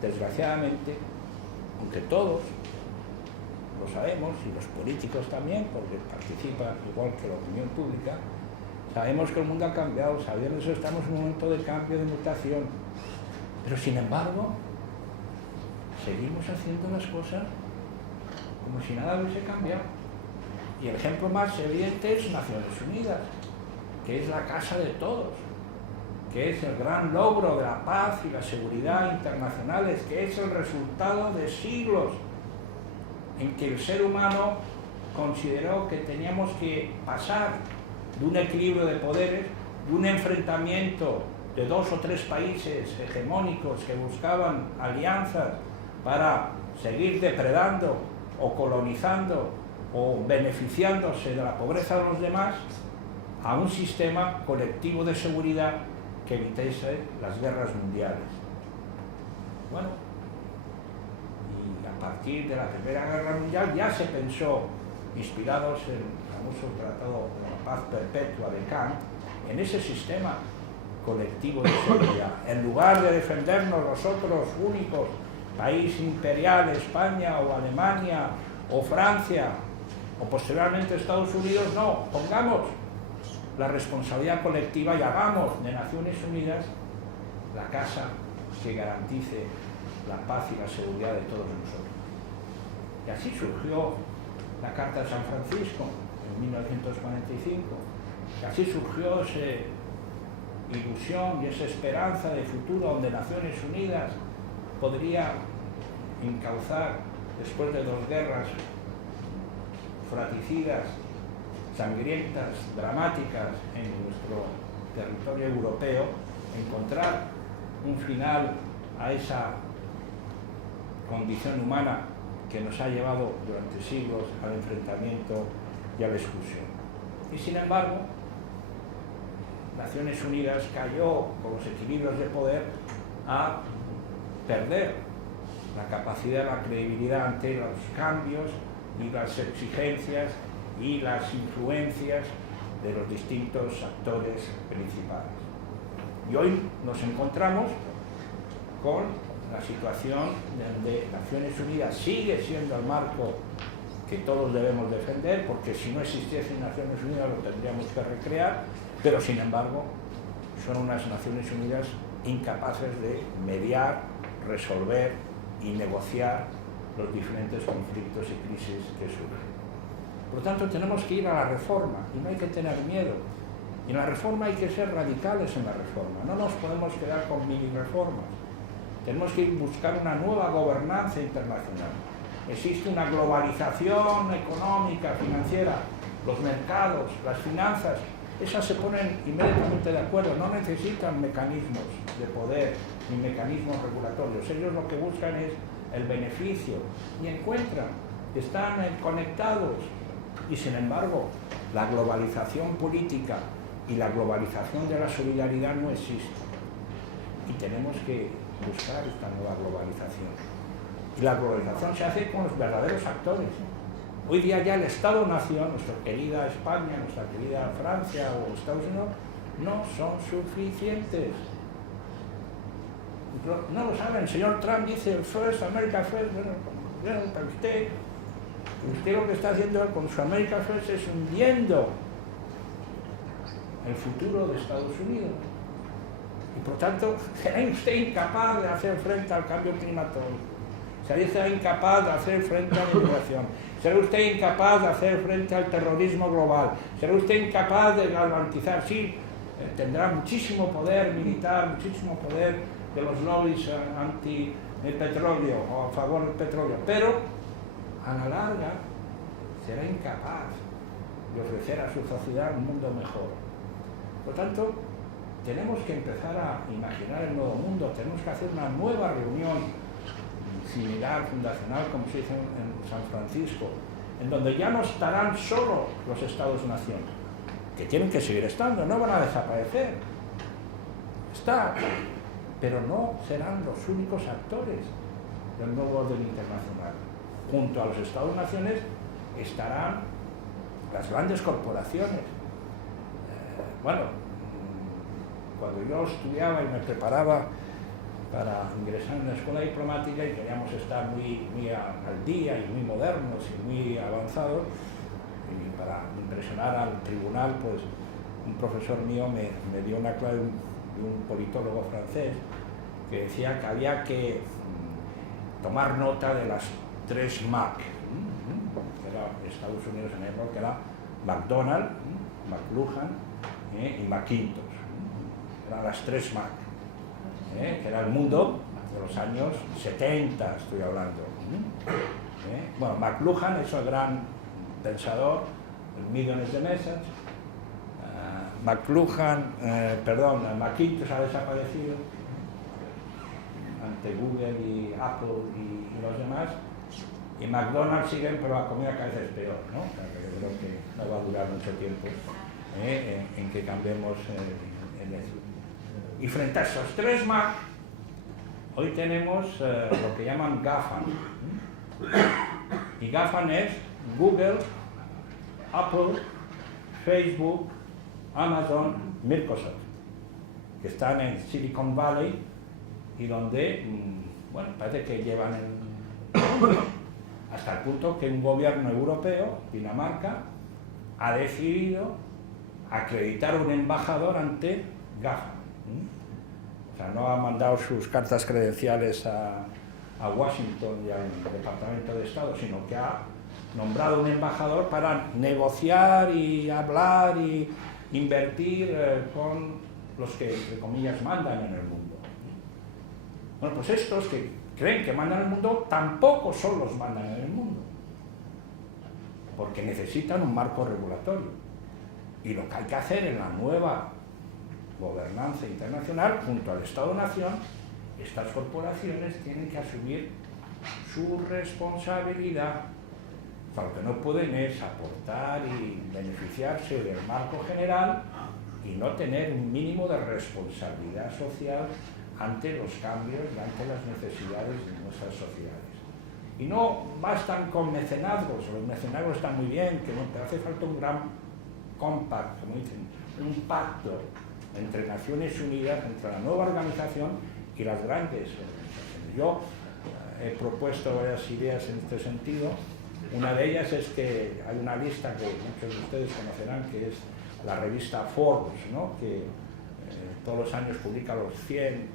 desgraciadamente, aunque todos lo sabemos, y los políticos también, porque participan igual que la opinión pública, sabemos que el mundo ha cambiado, sabemos que estamos en un momento de cambio, de mutación, pero sin embargo, seguimos haciendo las cosas como si nada hubiese cambiado. Y el ejemplo más evidente es Naciones Unidas, que es la casa de todos, que es el gran logro de la paz y la seguridad internacionales, que es el resultado de siglos en que el ser humano consideró que teníamos que pasar de un equilibrio de poderes un enfrentamiento de 2 o 3 países hegemónicos que buscaban alianzas para seguir depredando o colonizando o beneficiándose de la pobreza de los demás, a un sistema colectivo de seguridad que evitase las guerras mundiales. Bueno, y a partir de la Primera Guerra Mundial ya se pensó, inspirados en el famoso Tratado de la Paz Perpetua de Kant, en ese sistema colectivo de seguridad. En lugar de defendernos los otros únicos, país imperial, España o Alemania o Francia o posteriormente Estados Unidos, no, pongamos la responsabilidad colectiva y hagamos de Naciones Unidas la casa que garantice la paz y la seguridad de todos nosotros. Y así surgió la Carta de San Francisco en 1945, y así surgió esa ilusión y esa esperanza de futuro donde Naciones Unidas podría encauzar, después de 2 guerras fratricidas, sangrientas, dramáticas en nuestro territorio europeo, encontrar un final a esa condición humana que nos ha llevado durante siglos al enfrentamiento y a la exclusión. Y sin embargo, Naciones Unidas cayó con los equilibrios de poder a perder la capacidad, la credibilidad ante los cambios y las exigencias y las influencias de los distintos actores principales. Y hoy nos encontramos con la situación donde Naciones Unidas sigue siendo el marco que todos debemos defender, porque si no existiese Naciones Unidas lo tendríamos que recrear, pero sin embargo son unas Naciones Unidas incapaces de mediar, resolver y negociar los diferentes conflictos y crisis que surgen. Por lo tanto, tenemos que ir a la reforma y no hay que tener miedo. Y en la reforma hay que ser radicales en la reforma, no nos podemos quedar con mini reformas. Tenemos que buscar una nueva gobernanza internacional. Existe una globalización económica, financiera, los mercados, las finanzas, esas se ponen inmediatamente de acuerdo, no necesitan mecanismos de poder ni mecanismos regulatorios. Ellos lo que buscan es el beneficio y encuentran, están conectados. Y sin embargo, la globalización política y la globalización de la solidaridad no existe. Y tenemos que buscar esta nueva globalización. Y la globalización se hace con los verdaderos actores. Hoy día ya el Estado-Nación, nuestra querida España, nuestra querida Francia o Estados Unidos, no son suficientes. No lo saben. El señor Trump dice First, America First. Bueno, para usted lo que está haciendo con su America First es hundiendo el futuro de Estados Unidos. Y por tanto, será usted incapaz de hacer frente al cambio climático. Será usted incapaz de hacer frente a la inmigración. Será usted incapaz de hacer frente al terrorismo global. Será usted incapaz de garantizar, sí, tendrá muchísimo poder militar, muchísimo poder de los lobbies anti el petróleo o a favor del petróleo, pero a la larga será incapaz de ofrecer a su sociedad un mundo mejor. Por tanto, tenemos que empezar a imaginar el nuevo mundo, tenemos que hacer una nueva reunión similar, fundacional, como se dice en San Francisco, en donde ya no estarán solo los Estados-nación, que tienen que seguir estando, no van a desaparecer, pero no serán los únicos actores del nuevo orden internacional. Junto a los Estados-naciones estarán las grandes corporaciones. Cuando yo estudiaba y me preparaba para ingresar en la escuela diplomática y queríamos estar muy al día y muy modernos y muy avanzados, y para impresionar al tribunal, pues un profesor mío me dio una clave de un politólogo francés que decía que había que tomar nota de las 3 Mac, que era Estados Unidos en época, que era McDonald's, McLuhan y Macintosh. Eran las 3 Mac, que era el mundo de los años 70, estoy hablando. Bueno, McLuhan es el gran pensador, el Millones de Mesas. Macintosh ha desaparecido ante Google y Apple y los demás, y McDonald's siguen, pero la comida cada vez es peor, ¿no? O sea, yo creo que no va a durar mucho tiempo en que cambiemos en eso. Y frente a esos tres Mac, hoy tenemos lo que llaman GAFAM. Y GAFAM es Google, Apple, Facebook, Amazon, Microsoft, que están en Silicon Valley y donde, bueno, parece que llevan hasta el punto que un gobierno europeo, Dinamarca, ha decidido acreditar un embajador ante GAFAM. O sea, no ha mandado sus cartas credenciales a Washington y al Departamento de Estado, sino que ha nombrado un embajador para negociar y hablar y invertir con los que, entre comillas, mandan en el mundo. Bueno, pues estos que creen que mandan en el mundo tampoco son los mandan en el mundo, porque necesitan un marco regulatorio. Y lo que hay que hacer en la nueva gobernanza internacional, junto al Estado-Nación, estas corporaciones tienen que asumir su responsabilidad. O sea, lo que no pueden es aportar y beneficiarse del marco general y no tener un mínimo de responsabilidad social ante los cambios y ante las necesidades de nuestras sociedades. Y no bastan con mecenazgos, los mecenazgos están muy bien, pero hace falta un gran compact, como dicen, un pacto entre Naciones Unidas, entre la nueva organización y las grandes organizaciones. Yo he propuesto varias ideas en este sentido. Una de ellas es que hay una lista que muchos de ustedes conocerán, que es la revista Forbes, ¿no? Que todos los años publica los 100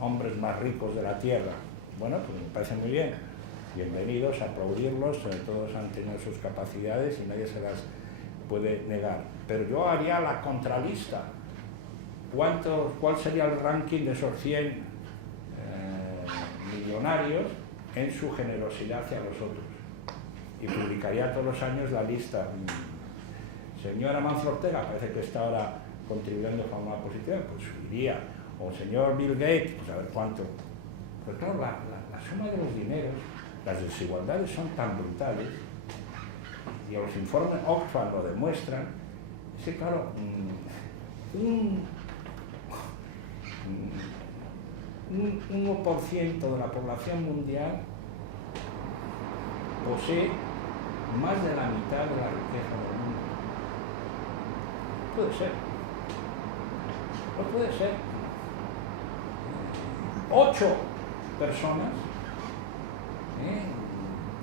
hombres más ricos de la Tierra. Bueno, pues me parece muy bien. Bienvenidos, a aplaudirlos, todos han tenido sus capacidades y nadie se las puede negar. Pero yo haría la contralista. ¿Cuál sería el ranking de esos 100 millonarios en su generosidad hacia los otros? Y publicaría todos los años la lista. Señora Mancio Ortega, parece que está ahora contribuyendo de forma positiva, pues subiría. O señor Bill Gates, pues a ver cuánto. Pero claro, la suma de los dineros, las desigualdades son tan brutales, y los informes Oxfam lo demuestran. Es que claro, un 1% de la población mundial posee más de la mitad de la riqueza del mundo. No puede ser. No puede ser. 8 personas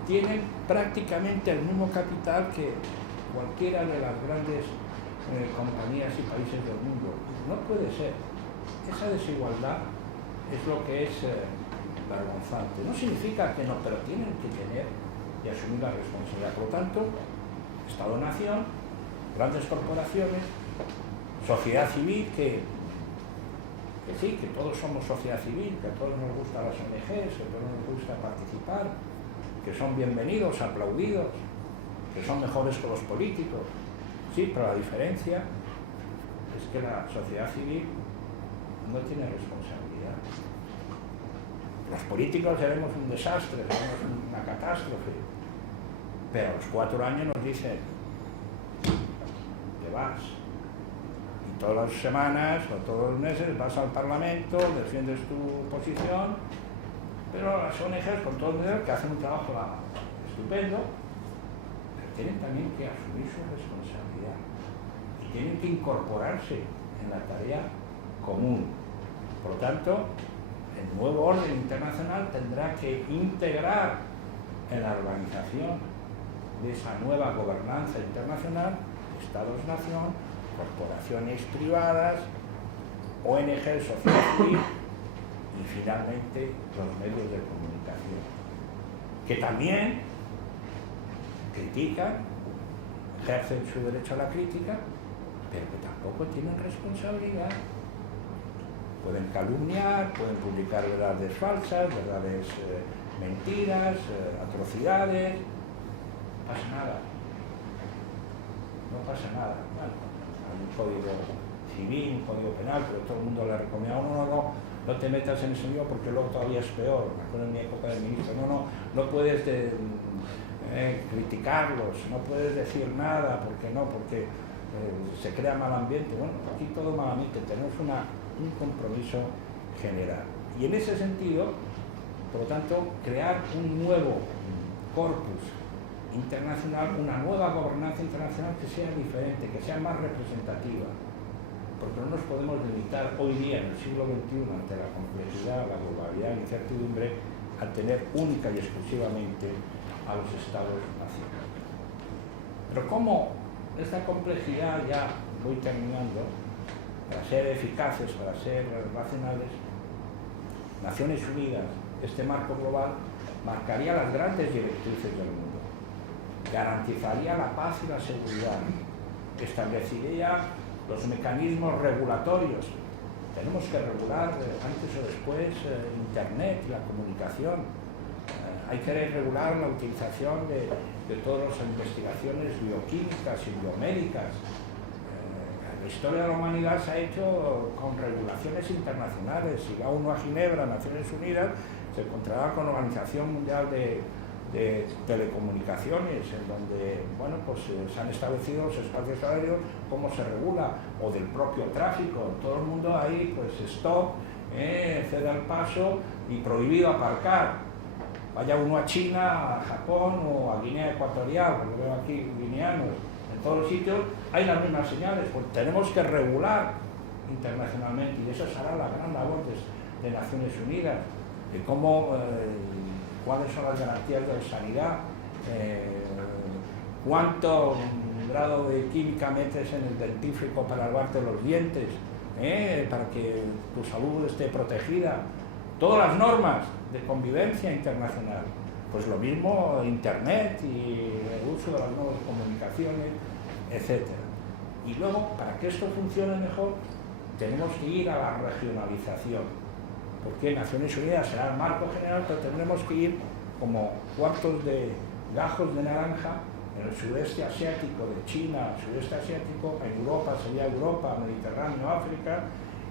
tienen prácticamente el mismo capital que cualquiera de las grandes compañías y países del mundo. No puede ser. Esa desigualdad es lo que es vergonzante. No significa que no, pero tienen que tener y asumir la responsabilidad. Por lo tanto, Estado-Nación, grandes corporaciones, sociedad civil, que sí, que todos somos sociedad civil, que a todos nos gustan las ONGs, que a todos nos gusta participar, que son bienvenidos, aplaudidos, que son mejores que los políticos. Sí, pero la diferencia es que la sociedad civil no tiene responsabilidad. Los políticos seremos un desastre, seremos una catástrofe, pero a los 4 años nos dicen, te vas. Y todas las semanas o todos los meses vas al Parlamento, defiendes tu posición, pero las ONGs, con todo el mundo, que hacen un trabajo estupendo, pero tienen también que asumir su responsabilidad y tienen que incorporarse en la tarea común. Por lo tanto, el nuevo orden internacional tendrá que integrar en la organización de esa nueva gobernanza internacional Estados-Nación, corporaciones privadas, ONG, sociedad civil y finalmente los medios de comunicación, que también critican, ejercen su derecho a la crítica, pero que tampoco tienen responsabilidad. Pueden calumniar, pueden publicar verdades falsas, verdades mentiras, atrocidades. No pasa nada. No pasa nada. Bueno, código civil, un código penal, pero todo el mundo le recomienda, no te metas en ese lío porque luego todavía es peor. Me acuerdo en mi época de ministro, no puedes criticarlos, no puedes decir nada, porque se crea mal ambiente. Bueno, aquí todo malamente, tenemos un compromiso general. Y en ese sentido, por lo tanto, crear un nuevo corpus internacional, una nueva gobernanza internacional que sea diferente, que sea más representativa, porque no nos podemos limitar hoy día en el siglo XXI ante la complejidad, la globalidad, la incertidumbre, a tener única y exclusivamente a los Estados-nación. Pero ¿cómo esta complejidad, ya voy terminando, para ser eficaces, para ser racionales, Naciones Unidas, este marco global, marcaría las grandes directrices del mundo, garantizaría la paz y la seguridad, establecería los mecanismos regulatorios. Tenemos que regular antes o después Internet y la comunicación. Hay que regular la utilización de todas las investigaciones bioquímicas y biomédicas. La historia de la humanidad se ha hecho con regulaciones internacionales. Si va uno a Ginebra, Naciones Unidas, se encontrará con la Organización Mundial de Telecomunicaciones, en donde se han establecido los espacios aéreos, cómo se regula, o del propio tráfico. Todo el mundo ahí, stop, cede al paso y prohibido aparcar. Vaya uno a China, a Japón o a Guinea Ecuatorial, porque veo aquí guineanos, en todos los sitios hay las mismas señales. Pues tenemos que regular internacionalmente, y eso será la gran labor de Naciones Unidas, de cómo cuáles son las garantías de sanidad, cuánto grado de química metes en el dentífrico para lavarte los dientes, para que tu salud esté protegida, todas las normas de convivencia internacional. Pues lo mismo Internet y el uso de las nuevas comunicaciones, etc. Y luego, para que esto funcione mejor, tenemos que ir a la regionalización, porque Naciones Unidas será el marco general, pero tendremos que ir como cuartos de gajos de naranja en el sudeste asiático de China, sudeste asiático, en Europa sería Europa, Mediterráneo, África,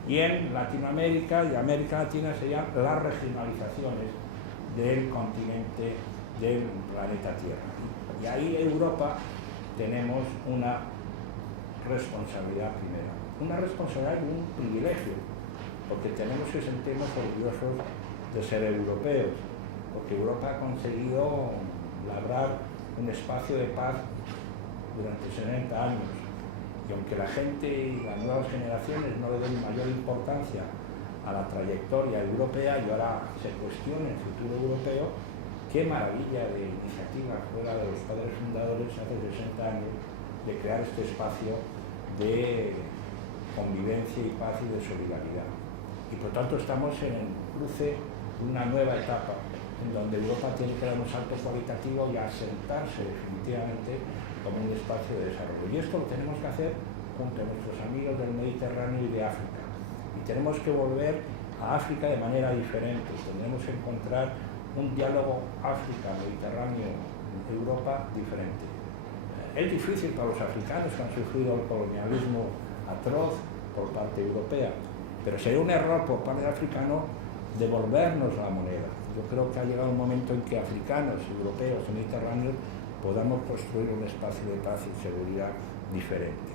y en Latinoamérica y América Latina serían las regionalizaciones del continente del planeta Tierra. Y ahí en Europa tenemos una responsabilidad primera, una responsabilidad y un privilegio, porque tenemos que sentirnos orgullosos de ser europeos, porque Europa ha conseguido labrar un espacio de paz durante 70 años, y aunque la gente y las nuevas generaciones no le den mayor importancia a la trayectoria europea y ahora se cuestione el futuro europeo, qué maravilla de iniciativa fue la de los padres fundadores hace 60 años de crear este espacio de convivencia y paz y de solidaridad. Y por tanto estamos en el cruce de una nueva etapa en donde Europa tiene que dar un salto cualitativo y asentarse definitivamente como un espacio de desarrollo. Y esto lo tenemos que hacer junto a nuestros amigos del Mediterráneo y de África. Y tenemos que volver a África de manera diferente. Tendremos que encontrar un diálogo África-Mediterráneo-Europa diferente. Es difícil para los africanos que han sufrido el colonialismo atroz por parte europea, pero sería un error por parte del africano devolvernos la moneda. Yo creo que ha llegado un momento en que africanos, europeos y mediterráneos podamos construir un espacio de paz y seguridad diferente.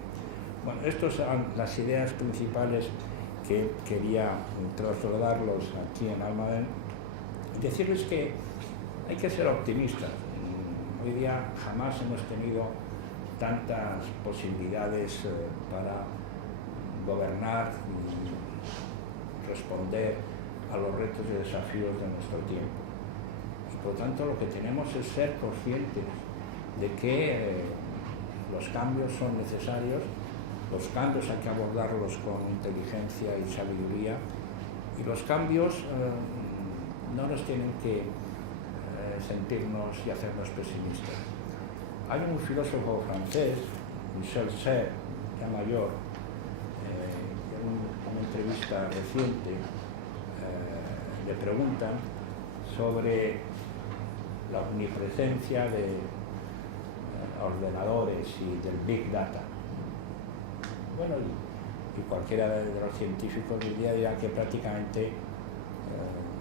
Bueno, estas son las ideas principales que quería trasladarlos aquí en Almadén y decirles que hay que ser optimistas. Hoy día jamás hemos tenido tantas posibilidades para gobernar y responder a los retos y desafíos de nuestro tiempo. Y por tanto lo que tenemos es ser conscientes de que los cambios son necesarios, los cambios hay que abordarlos con inteligencia y sabiduría, y los cambios no nos tienen que sentirnos y hacernos pesimistas. Hay un filósofo francés, Michel Serres, ya mayor, en una entrevista reciente le preguntan sobre la omnipresencia de ordenadores y del Big Data. Bueno, y cualquiera de los científicos hoy día dirá que prácticamente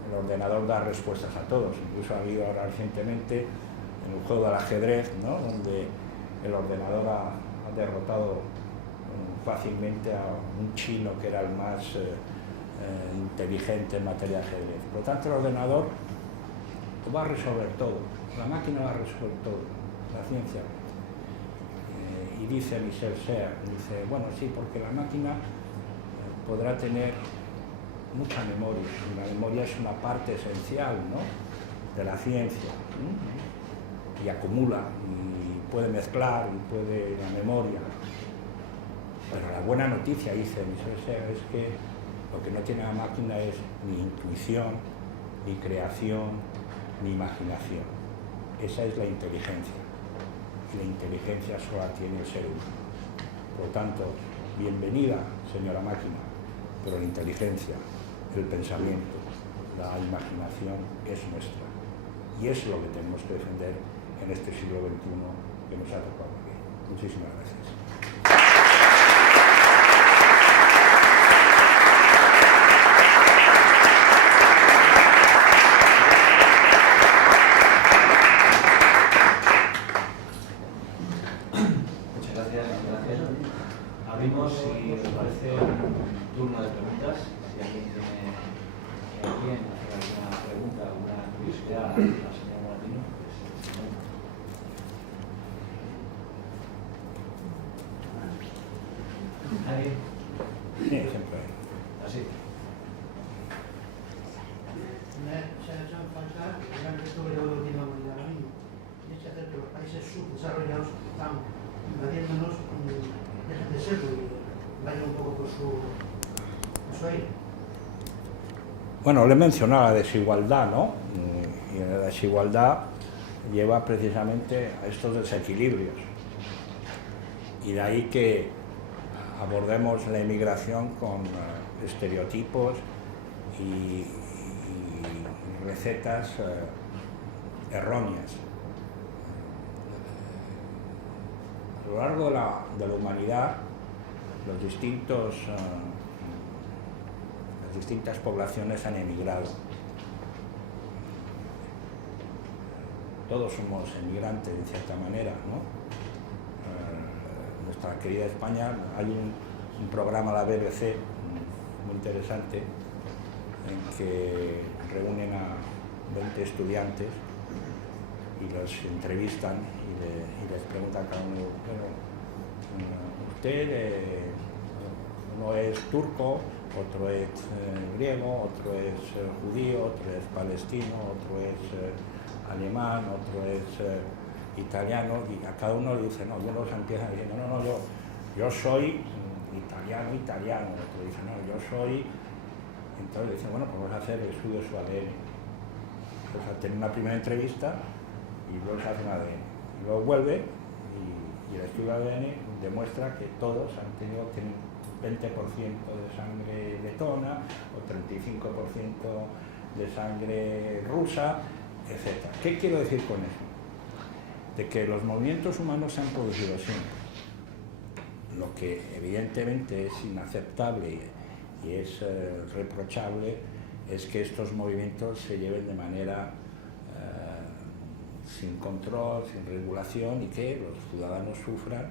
el ordenador da respuestas a todos. Incluso ha habido ahora recientemente en un juego del ajedrez, ¿no?, donde el ordenador ha derrotado fácilmente a un chino que era el más inteligente en materia de ajedrez. Por lo tanto, el ordenador va a resolver todo, la máquina va a resolver todo, la ciencia. Y dice Michel Serres, dice, bueno, sí, porque la máquina podrá tener mucha memoria, y la memoria es una parte esencial, ¿no?, de la ciencia, ¿no?, y acumula, y puede mezclar, y puede la memoria. Pero la buena noticia, dice Michel Serres, es que lo que no tiene la máquina es ni intuición, ni creación, ni imaginación. Esa es la inteligencia. Y la inteligencia solo la tiene el ser humano. Por lo tanto, bienvenida, señora máquina, pero la inteligencia, el pensamiento, la imaginación es nuestra. Y es lo que tenemos que defender en este siglo XXI que nos ha tocado vivir. Muchísimas gracias. Abrimos, si os parece, un turno de preguntas. Si alguien tiene hacer alguna pregunta, alguna curiosidad a la señora Moratino, pues ¿alguien? Sí, siempre. Así. Se ha hecho falta el gran reto que luego tiene la humanidad ahora mismo. Y es hacer que los países subdesarrollados están invadiéndonos, dejen de serlo y vayan un poco por su aire. Bueno, le he mencionado la desigualdad, ¿no? Y la desigualdad lleva precisamente a estos desequilibrios. Y de ahí que abordemos la inmigración con estereotipos y recetas erróneas. A lo largo de la humanidad, las distintas poblaciones han emigrado. Todos somos emigrantes, en cierta manera, ¿no? Nuestra querida España, hay un programa de la BBC muy interesante en que reúnen a 20 estudiantes y los entrevistan y les preguntan a cada uno, bueno, usted uno es turco, otro es griego, otro es judío, otro es palestino, otro es alemán, otro es italiano, y a cada uno le dice, no, unos empiezan diciendo, no, yo soy italiano, otro dice, no, yo soy... Entonces le dicen, bueno, pues vamos a hacer el estudio de su ADN. Entonces tiene una primera entrevista y luego se hace un ADN. Y luego vuelve y el estudio de ADN demuestra que todos tienen 20% de sangre letona o 35% de sangre rusa, etc. ¿Qué quiero decir con eso? De que los movimientos humanos se han producido siempre. Lo que evidentemente es inaceptable y es reprochable es que estos movimientos se lleven de manera sin control, sin regulación, y que los ciudadanos sufran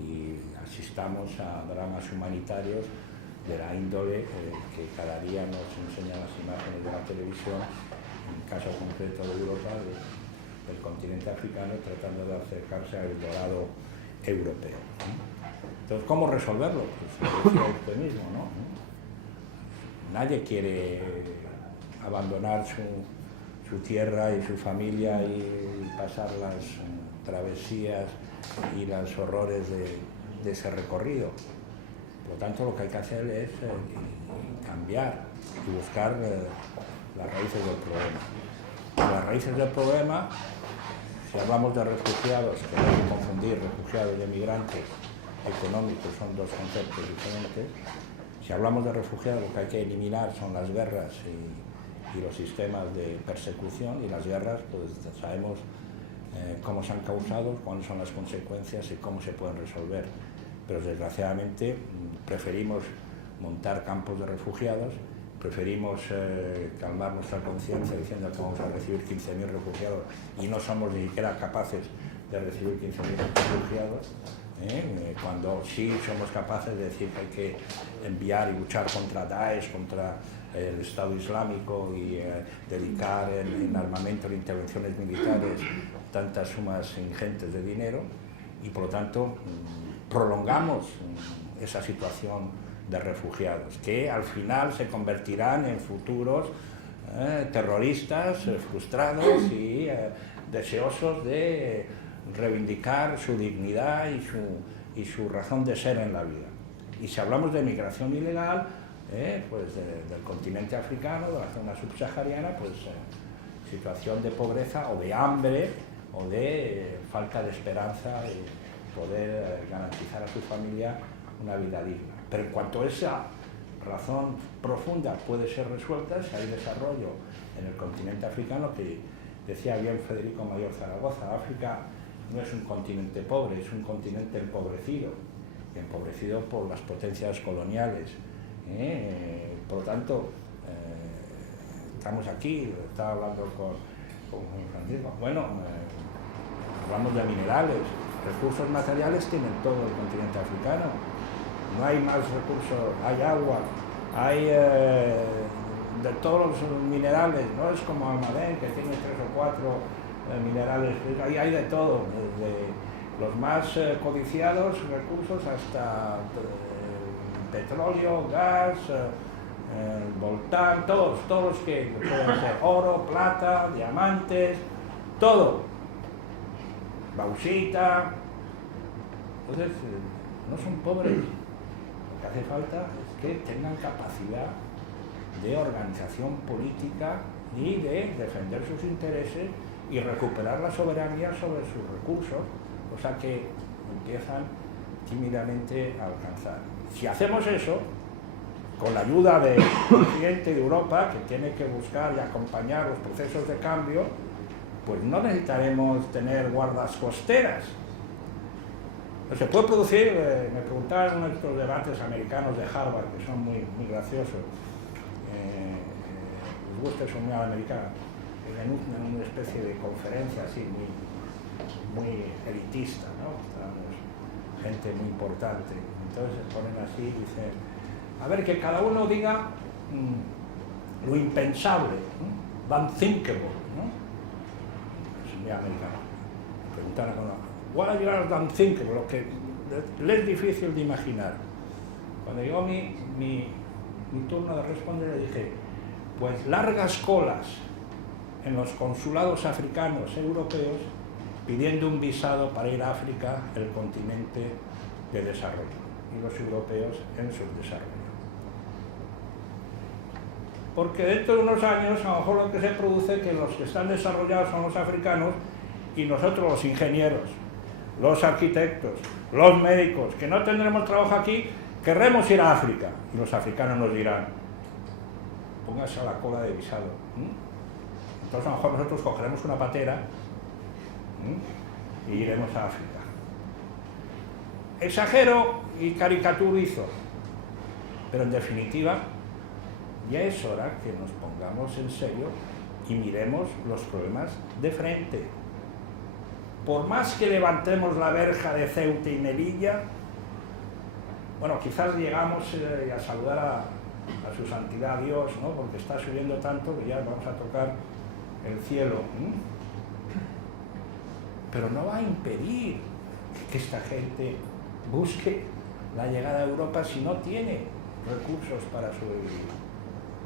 y asistamos a dramas humanitarios de la índole que cada día nos enseñan las imágenes de la televisión, en el caso concreto de Europa, del continente africano, tratando de acercarse al dorado europeo. Entonces, ¿cómo resolverlo? Pues lo decía usted mismo, ¿no? Nadie quiere abandonar su tierra y su familia y pasar las travesías y los horrores de ese recorrido. Por lo tanto, lo que hay que hacer es cambiar y buscar las raíces del problema. Las raíces del problema, si hablamos de refugiados, que no hay que confundir refugiados y emigrantes económicos, son dos conceptos diferentes. Si hablamos de refugiados, lo que hay que eliminar son las guerras y los sistemas de persecución, y las guerras, pues sabemos cómo se han causado, cuáles son las consecuencias y cómo se pueden resolver. pero desgraciadamente preferimos montar campos de refugiados, preferimos calmar nuestra conciencia diciendo que vamos a recibir 15.000 refugiados y no somos ni siquiera capaces de recibir 15.000 refugiados, cuando sí somos capaces de decir que hay que enviar y luchar contra Daesh, contra el Estado Islámico y dedicar en armamento, en intervenciones militares, tantas sumas ingentes de dinero, y por lo tanto prolongamos esa situación de refugiados, que al final se convertirán en futuros terroristas frustrados y deseosos de reivindicar su dignidad y su razón de ser en la vida. Y si hablamos de migración ilegal, pues del continente africano, de la zona subsahariana, pues situación de pobreza o de hambre o de falta de esperanza de poder garantizar a su familia una vida digna. Pero en cuanto esa razón profunda puede ser resuelta, si hay desarrollo en el continente africano, que decía bien Federico Mayor Zaragoza, África no es un continente pobre, es un continente empobrecido por las potencias coloniales. Por lo tanto, estamos aquí, estaba hablando con Francisco, bueno, hablamos de minerales, recursos materiales tienen todo el continente africano, no hay más recursos, hay agua, hay de todos los minerales, no es como Almadén que tiene 3 o 4 minerales, ahí hay de todo, desde los más codiciados recursos hasta petróleo, gas, voltán, todos los que pueden ser oro, plata, diamantes, todo, bauxita. Entonces no son pobres, lo que hace falta es que tengan capacidad de organización política y de defender sus intereses y recuperar la soberanía sobre sus recursos, o sea que empiezan tímidamente a alcanzar. Si hacemos eso, con la ayuda del Occidente, de Europa, que tiene que buscar y acompañar los procesos de cambio, pues no necesitaremos tener guardas costeras. Se puede producir, me preguntaban uno de estos debates americanos de Harvard, que son muy graciosos, les gusta eso muy americano, en una especie de conferencia así muy elitista, ¿no? Estamos gente muy importante, entonces se ponen así y dicen, a ver, que cada uno diga lo impensable, ¿no? Unthinkable, ¿no? Es muy americano. Preguntan a uno, what are you unthinkable? Lo que le es difícil de imaginar. Cuando llegó mi turno de responder, le dije, pues largas colas en los consulados africanos europeos pidiendo un visado para ir a África, el continente de desarrollo, y los europeos en subdesarrollo. Porque dentro de unos años, a lo mejor lo que se produce es que los que están desarrollados son los africanos y nosotros los ingenieros, los arquitectos, los médicos, que no tendremos trabajo aquí, querremos ir a África. Y los africanos nos dirán, póngase a la cola de visado. Entonces a lo mejor nosotros cogeremos una patera y iremos a África. Exagero y caricaturizo, pero en definitiva ya es hora que nos pongamos en serio y miremos los problemas de frente. Por más que levantemos la verja de Ceuta y Melilla, bueno, quizás llegamos a saludar a su santidad Dios, ¿no? Porque está subiendo tanto que ya vamos a tocar el cielo. Pero no va a impedir que esta gente busque la llegada a Europa si no tiene recursos para sobrevivir.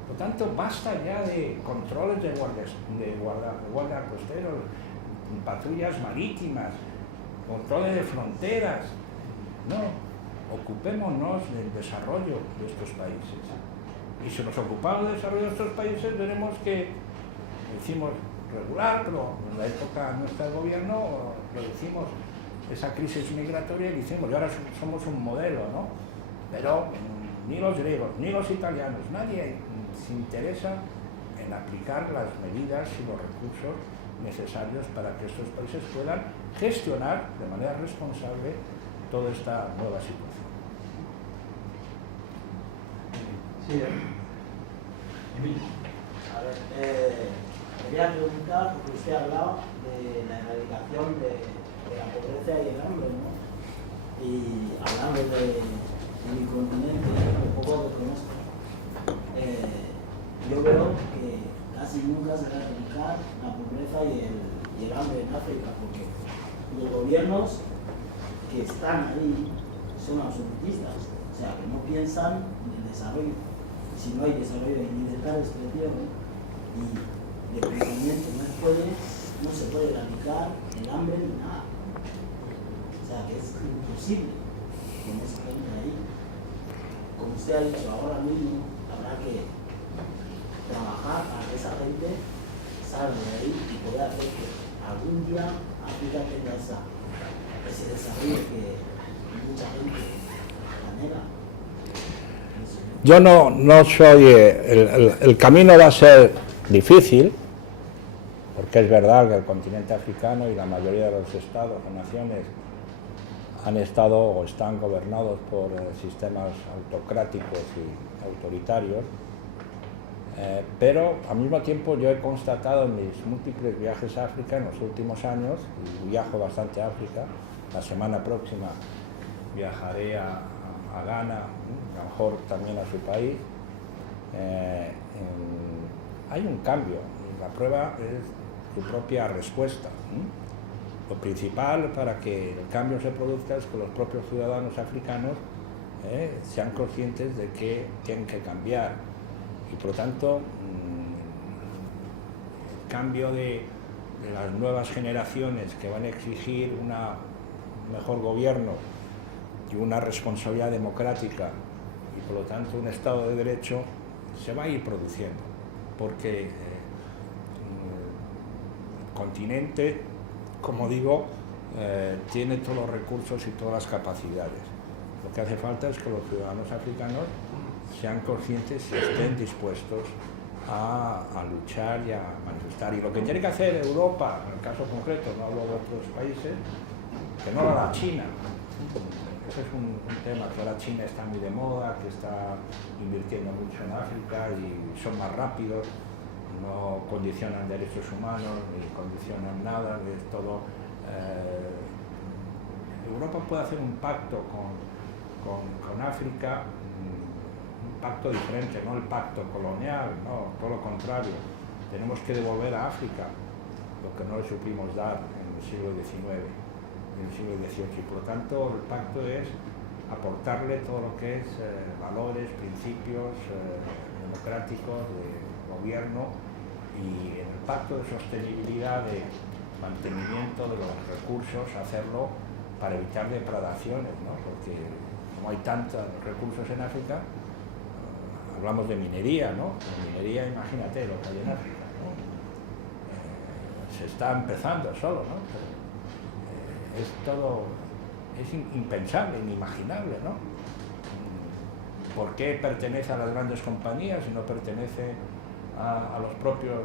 Por tanto, basta ya de controles de guardia costeros, patrullas marítimas, controles de fronteras. No, ocupémonos del desarrollo de estos países. Y si nos ocupamos del desarrollo de estos países, veremos que decimos regular, pero en la época nuestra del gobierno reducimos esa crisis migratoria y decimos, y ahora somos un modelo, ¿no? Pero ni los griegos, ni los italianos, nadie se interesa en aplicar las medidas y los recursos necesarios para que estos países puedan gestionar de manera responsable toda esta nueva situación. Sí, a ver, quería preguntar, porque usted ha hablado de la erradicación de la pobreza y el hambre, ¿no? Y hablando de mi continente, lo poco que conozco, yo veo que casi nunca se va a erradicar la pobreza y el hambre en África, porque los gobiernos que están ahí son absolutistas, o sea, que no piensan en el desarrollo. Si no hay desarrollo y libertad de expresión y de pensamiento, no se puede erradicar el hambre ni nada. O sea, que es imposible con esa gente ahí. Como usted ha dicho, ahora mismo habrá que trabajar para que esa gente salga de ahí y pueda hacer que algún día África tenga ese desarrollo que mucha gente anhela. Yo no soy... el camino va a ser difícil, porque es verdad que el continente africano y la mayoría de los estados o naciones han estado o están gobernados por sistemas autocráticos y autoritarios, pero al mismo tiempo yo he constatado en mis múltiples viajes a África en los últimos años, y viajo bastante a África, la semana próxima viajaré a Ghana, a lo mejor también a su país, hay un cambio, y la prueba es su propia respuesta. Lo principal para que el cambio se produzca es que los propios ciudadanos africanos sean conscientes de que tienen que cambiar, y por lo tanto el cambio de las nuevas generaciones que van a exigir un mejor gobierno y una responsabilidad democrática y por lo tanto un Estado de Derecho se va a ir produciendo, porque el continente, como digo, tiene todos los recursos y todas las capacidades. Lo que hace falta es que los ciudadanos africanos sean conscientes y estén dispuestos a luchar y a manifestar. Y lo que tiene que hacer Europa, en el caso concreto, no hablo de otros países, que no lo haga China. Ese es un tema, que ahora China está muy de moda, que está invirtiendo mucho en África y son más rápidos, no condicionan derechos humanos, ni condicionan nada, es todo... Europa puede hacer un pacto con África, un pacto diferente, no el pacto colonial, no, todo lo contrario. Tenemos que devolver a África lo que no le supimos dar en el siglo XIX. En el siglo XVIII, y por lo tanto el pacto es aportarle todo lo que es valores, principios democráticos de gobierno, y en el pacto de sostenibilidad, de mantenimiento de los recursos, hacerlo para evitar depredaciones, ¿no? Porque como hay tantos recursos en África, hablamos de minería, ¿no? La minería, imagínate lo que hay en África, ¿no? Se está empezando solo, ¿no? Es todo, es impensable, inimaginable, ¿no? ¿Por qué pertenece a las grandes compañías y no pertenece a los propios,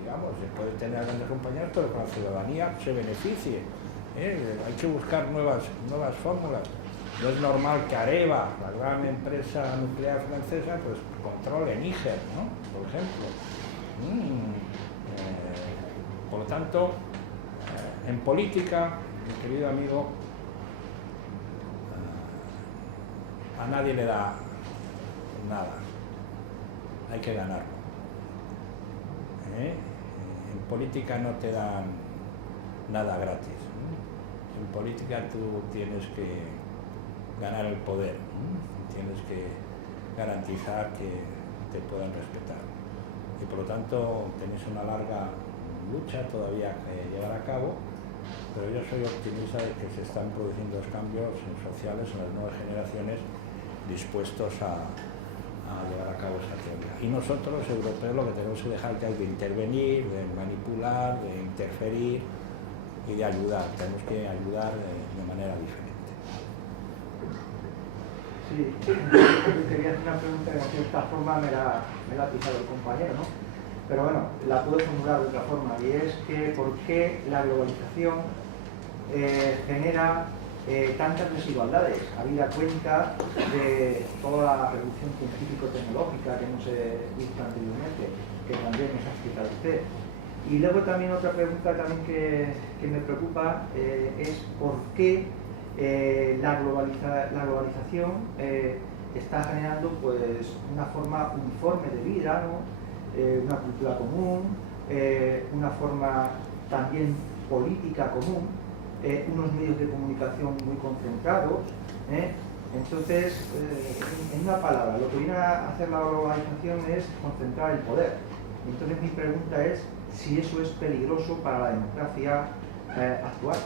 digamos, se puede tener a grandes compañías, pero que la ciudadanía se beneficie? Hay que buscar nuevas fórmulas. No es normal que Areva, la gran empresa nuclear francesa, pues controle Níger, ¿no? Por ejemplo. Por lo tanto, en política, mi querido amigo, a nadie le da nada, hay que ganarlo. En política no te dan nada gratis. En política tú tienes que ganar el poder, tienes que garantizar que te puedan respetar. Y por lo tanto tenéis una larga lucha todavía que llevar a cabo, pero yo soy optimista de que se están produciendo los cambios sociales en las nuevas generaciones dispuestos a llevar a cabo esa teoría. Y nosotros, europeos, lo que tenemos que dejar ya es de intervenir, de manipular, de interferir y de ayudar. Tenemos que ayudar de manera diferente. Sí, yo quería hacer una pregunta que de cierta forma me la ha pisado el compañero, ¿no? Pero bueno, la puedo formular de otra forma, y es que ¿por qué la globalización genera tantas desigualdades, habida cuenta de toda la revolución científico-tecnológica que hemos visto anteriormente, que también nos ha explicado usted. Y luego también otra pregunta también que me preocupa es por qué la globalización está generando pues una forma uniforme de vida, ¿no? Una cultura común, una forma también política común, unos medios de comunicación muy concentrados. Entonces, en una palabra, lo que viene a hacer la globalización es concentrar el poder. Entonces mi pregunta es si eso es peligroso para la democracia actual.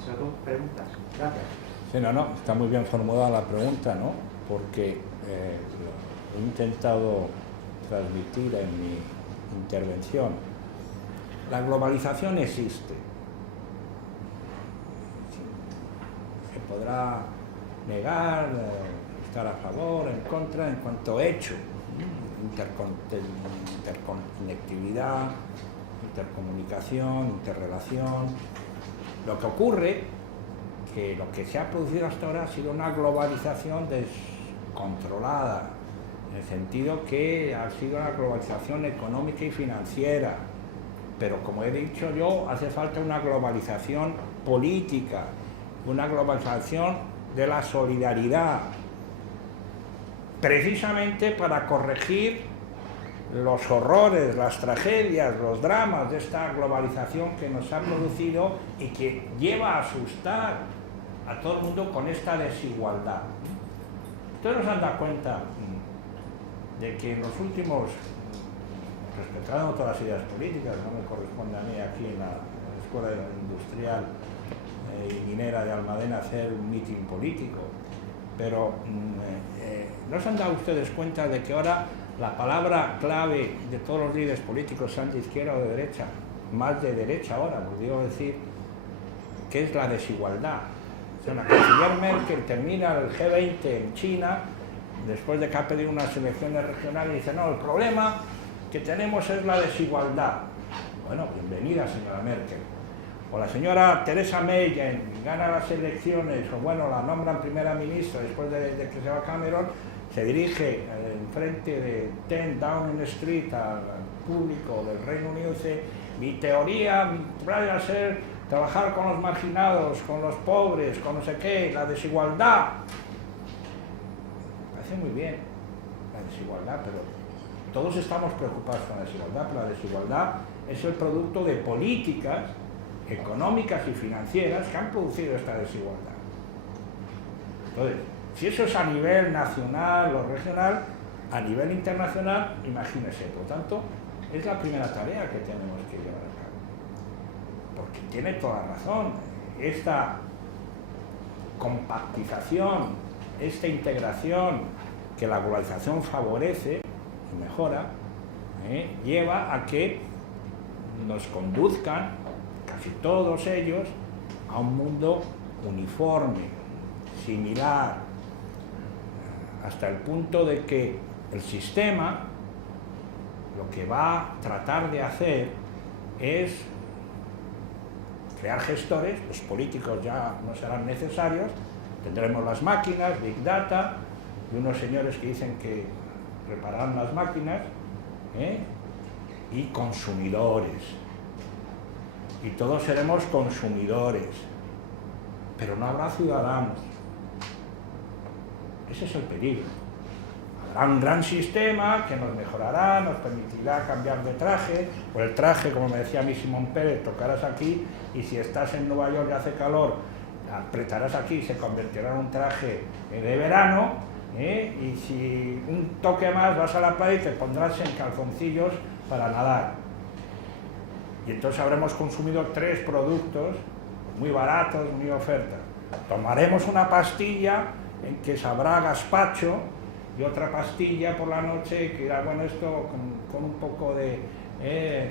Esas dos preguntas. Gracias. Sí, no, está muy bien formulada la pregunta, ¿no? Porque he intentado transmitir en mi intervención. La globalización existe. Se podrá negar, estar a favor, en contra, en cuanto hecho. Interconectividad, intercomunicación, interrelación. Lo que ocurre que lo que se ha producido hasta ahora ha sido una globalización descontrolada, en el sentido que ha sido una globalización económica y financiera, pero como he dicho yo, hace falta una globalización política, una globalización de la solidaridad, precisamente para corregir los horrores, las tragedias, los dramas de esta globalización que nos ha producido y que lleva a asustar a todo el mundo con esta desigualdad. Ustedes nos han dado cuenta de que en los últimos, respetando todas las ideas políticas, no me corresponde a mí aquí en la Escuela Industrial y Minera de Almadena hacer un mitin político, pero ¿no se han dado ustedes cuenta de que ahora la palabra clave de todos los líderes políticos, sean de izquierda o de derecha, más de derecha ahora, podría decir, que es la desigualdad? O sea, la canciller Merkel termina el G20 en China, después de que ha pedido unas elecciones regionales, y dice, no, el problema que tenemos es la desigualdad. Bueno, bienvenida, señora Merkel. O la señora Theresa May gana las elecciones, o bueno, la nombran primera ministra después de que se va Cameron, se dirige en frente de 10 Downing Street al público del Reino Unido y dice, mi teoría va a ser trabajar con los marginados, con los pobres, con no sé qué, la desigualdad. Parece muy bien la desigualdad, pero todos estamos preocupados con la desigualdad, pero la desigualdad es el producto de políticas económicas y financieras que han producido esta desigualdad. Entonces, si eso es a nivel nacional o regional, a nivel internacional, imagínese. Por lo tanto, es la primera tarea que tenemos que llevar a cabo. Porque tiene toda razón. Esta compactización, esta integración que la globalización favorece y mejora, lleva a que nos conduzcan, casi todos ellos, a un mundo uniforme, similar, hasta el punto de que el sistema lo que va a tratar de hacer es crear gestores. Los políticos ya no serán necesarios, tendremos las máquinas, Big Data, y unos señores que dicen que repararán las máquinas, y consumidores. Y todos seremos consumidores, pero no habrá ciudadanos. Ese es el peligro. Habrá un gran sistema que nos mejorará, nos permitirá cambiar de traje, o el traje, como me decía a mí Simón Pérez, tocarás aquí y si estás en Nueva York y hace calor, apretarás aquí y se convertirá en un traje de verano, y si un toque más vas a la playa y te pondrás en calzoncillos para nadar. Y entonces habremos consumido 3 productos muy baratos, muy ofertas. Tomaremos una pastilla en que sabrá gazpacho y otra pastilla por la noche que irá, bueno, esto con un poco de,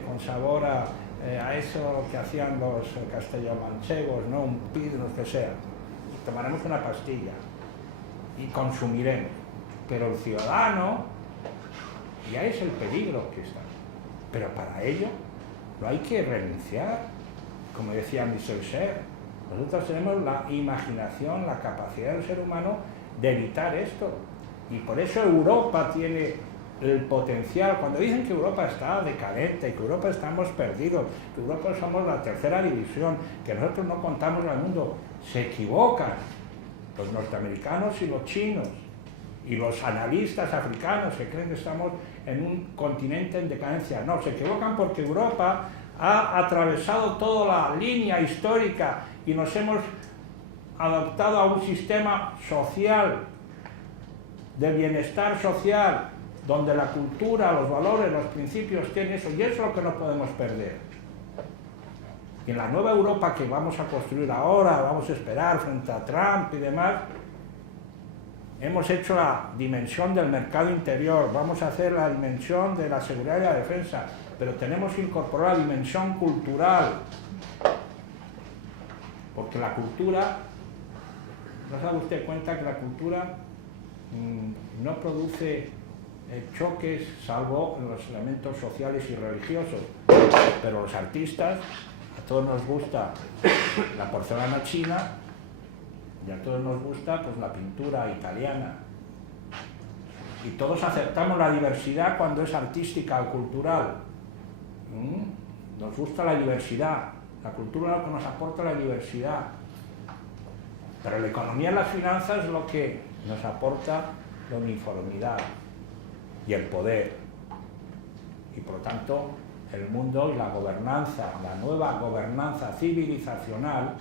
con sabor a eso que hacían los castellomanchegos, ¿no? Un pidro, que sea. Y tomaremos una pastilla y consumiremos. Pero el ciudadano, ya es el peligro que está. Pero para ello no hay que renunciar, como decía Michel Serres, Nosotros tenemos la imaginación, la capacidad del ser humano de evitar esto. Y por eso Europa tiene el potencial. Cuando dicen que Europa está decadente, que Europa estamos perdidos, que Europa somos la tercera división, que nosotros no contamos al mundo, se equivocan los norteamericanos y los chinos y los analistas africanos que creen que estamos en un continente en decadencia. No, se equivocan porque Europa ha atravesado toda la línea histórica y nos hemos adaptado a un sistema social, de bienestar social, donde la cultura, los valores, los principios tienen eso, y eso es lo que no podemos perder. Y en la nueva Europa que vamos a construir ahora, vamos a esperar frente a Trump y demás, hemos hecho la dimensión del mercado interior, vamos a hacer la dimensión de la seguridad y la defensa, pero tenemos que incorporar la dimensión cultural, porque la cultura, ¿no se da usted cuenta que la cultura no produce choques salvo en los elementos sociales y religiosos? Pero los artistas, a todos nos gusta la porcelana china y a todos nos gusta pues la pintura italiana, y todos aceptamos la diversidad cuando es artística o cultural. Nos gusta la diversidad, la cultura es lo que nos aporta la diversidad, pero la economía y las finanzas es lo que nos aporta la uniformidad y el poder, y por lo tanto el mundo y la gobernanza, la nueva gobernanza civilizacional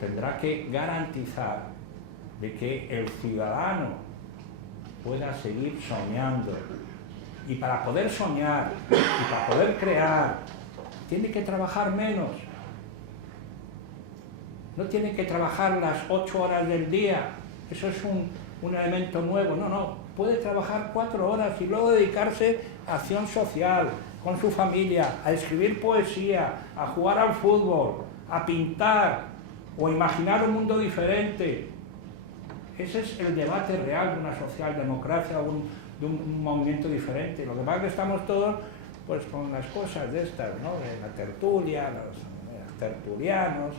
tendrá que garantizar de que el ciudadano pueda seguir soñando, y para poder soñar y para poder crear tiene que trabajar menos. No tiene que trabajar las 8 horas del día, eso es un elemento nuevo, no, puede trabajar 4 horas y luego dedicarse a acción social, con su familia, a escribir poesía, a jugar al fútbol, a pintar o imaginar un mundo diferente. Ese es el debate real de una socialdemocracia, de un movimiento diferente. Lo que pasa es que estamos todos pues con las cosas de estas, ¿no? De la tertulia, los tertulianos,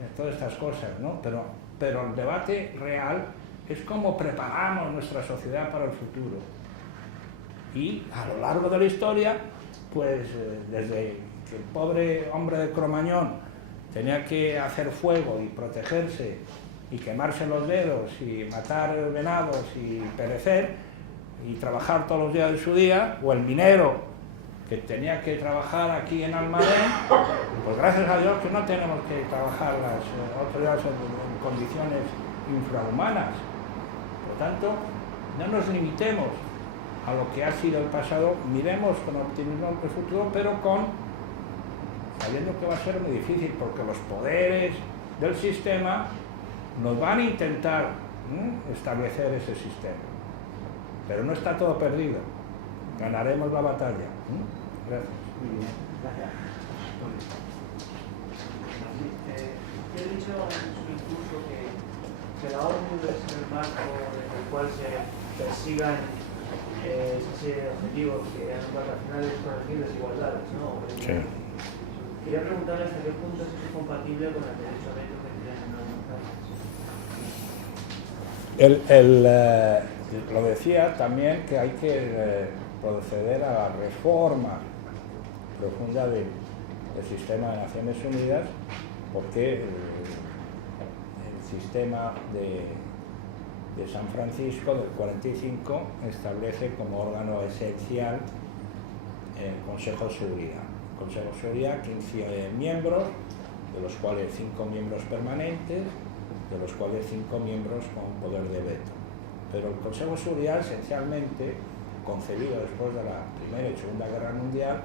de todas estas cosas, ¿no? Pero el debate real es cómo preparamos nuestra sociedad para el futuro. Y a lo largo de la historia, pues desde que el pobre hombre de Cromañón tenía que hacer fuego y protegerse y quemarse los dedos y matar venados y perecer y trabajar todos los días de su día, o el minero que tenía que trabajar aquí en Almadén, pues gracias a Dios que no tenemos que trabajar las 8 horas en condiciones infrahumanas. Por lo tanto, no nos limitemos a lo que ha sido el pasado, miremos con optimismo el futuro, pero sabiendo que va a ser muy difícil, porque los poderes del sistema nos van a intentar establecer ese sistema. Pero no está todo perdido. Ganaremos la batalla. Gracias. Muy bien, gracias. He dicho en su discurso que la ONU es el marco en el cual se persigan objetivos que al final es corregir desigualdades, ¿no? Sí. Quería preguntarle hasta qué punto es eso compatible con el derecho a veto que tienen en algunos casos. Lo decía también que hay que proceder a la reforma profunda del sistema de Naciones Unidas, porque el sistema de San Francisco del 45 establece como órgano esencial el Consejo de Seguridad. El Consejo de Seguridad, 15 miembros, de los cuales 5 miembros permanentes, de los cuales 5 miembros con poder de veto. Pero el Consejo de Seguridad, esencialmente, concebido después de la Primera y Segunda Guerra Mundial,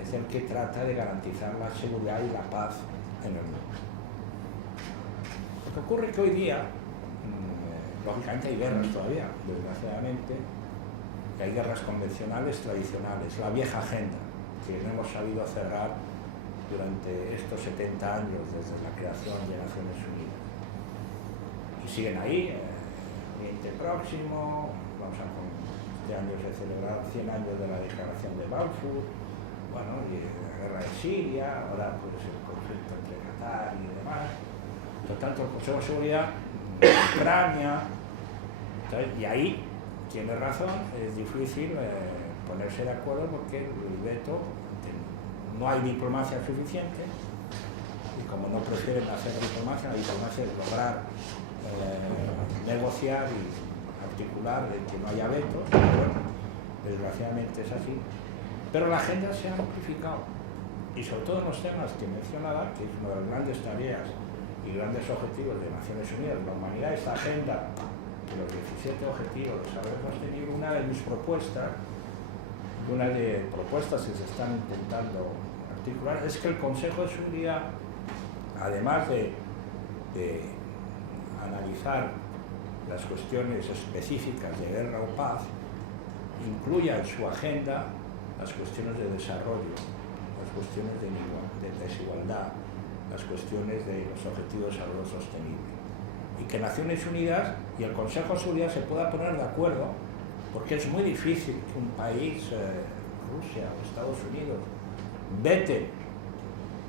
es el que trata de garantizar la seguridad y la paz en el mundo. Lo que ocurre es que hoy día, lógicamente hay guerras todavía, desgraciadamente, y hay guerras convencionales tradicionales, la vieja agenda, que no hemos sabido cerrar durante estos 70 años desde la creación de Naciones Unidas. Y siguen ahí, Oriente Próximo, este año se celebran 100 años de la Declaración de Balfour, bueno, y la guerra de Siria, ahora pues el conflicto entre Qatar y demás, por tanto el Consejo de Seguridad, Ucrania, entonces, y ahí tiene razón, es difícil ponerse de acuerdo porque el veto, no hay diplomacia suficiente, y como no prefieren hacer diplomacia, la diplomacia es lograr negociar y articular de que no haya vetos, bueno, desgraciadamente es así, pero la agenda se ha amplificado, y sobre todo en los temas que mencionaba, que es una de las grandes tareas y grandes objetivos de Naciones Unidas, la humanidad, esta agenda de los 17 objetivos de desarrollo sostenible. Una de mis propuestas, una de propuestas que se están intentando articular, es que el Consejo de Seguridad, además de analizar las cuestiones específicas de guerra o paz, incluya en su agenda las cuestiones de desarrollo, las cuestiones de desigualdad, las cuestiones de los objetivos de desarrollo sostenible. Y que Naciones Unidas y el Consejo de Seguridad se puedan poner de acuerdo, porque es muy difícil que un país, Rusia o Estados Unidos, vete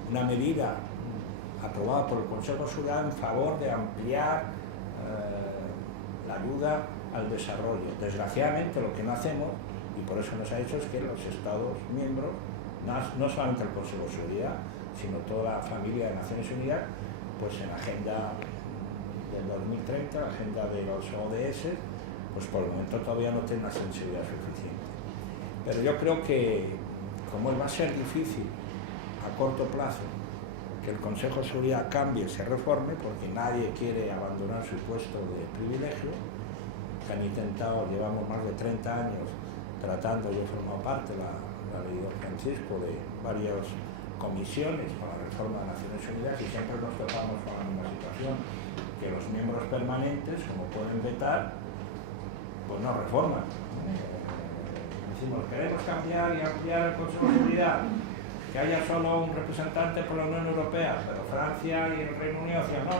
una medida aprobada por el Consejo de Seguridad en favor de ampliar la ayuda al desarrollo. Desgraciadamente lo que no hacemos, y por eso nos ha hecho, es que los Estados miembros, no solamente el Consejo de Seguridad, sino toda la familia de Naciones Unidas, pues en la agenda del 2030, la agenda de los ODS, pues por el momento todavía no tiene una sensibilidad suficiente. Pero yo creo que, como va a ser difícil a corto plazo que el Consejo de Seguridad cambie, se reforme, porque nadie quiere abandonar su puesto de privilegio, que han intentado, llevamos más de 30 años tratando, yo he formado parte, la ley de Francisco, de varias comisiones para la reforma de Naciones Unidas, y siempre nos topamos con la misma situación, que los miembros permanentes, como pueden vetar, pues no reforman. Decimos, queremos cambiar y ampliar el Consejo de Seguridad, que haya solo un representante por la Unión Europea, pero Francia y el Reino Unido decían, no,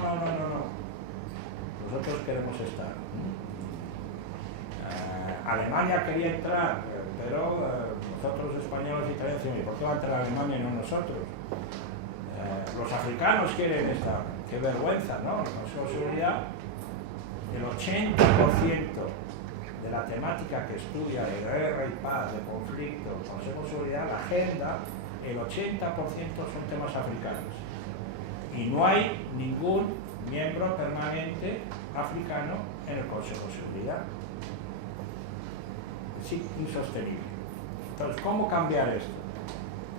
nosotros queremos estar. Alemania quería entrar, pero nosotros españoles y italianos decimos, ¿por qué va a entrar Alemania y no nosotros? Los africanos quieren estar, qué vergüenza, ¿no? El Consejo de Seguridad, el 80% de la temática que estudia de guerra y paz, de conflicto, el Consejo de Seguridad, la agenda, el 80% son temas africanos. Y no hay ningún miembro permanente africano en el Consejo de Seguridad. Es insostenible. Entonces, ¿cómo cambiar esto?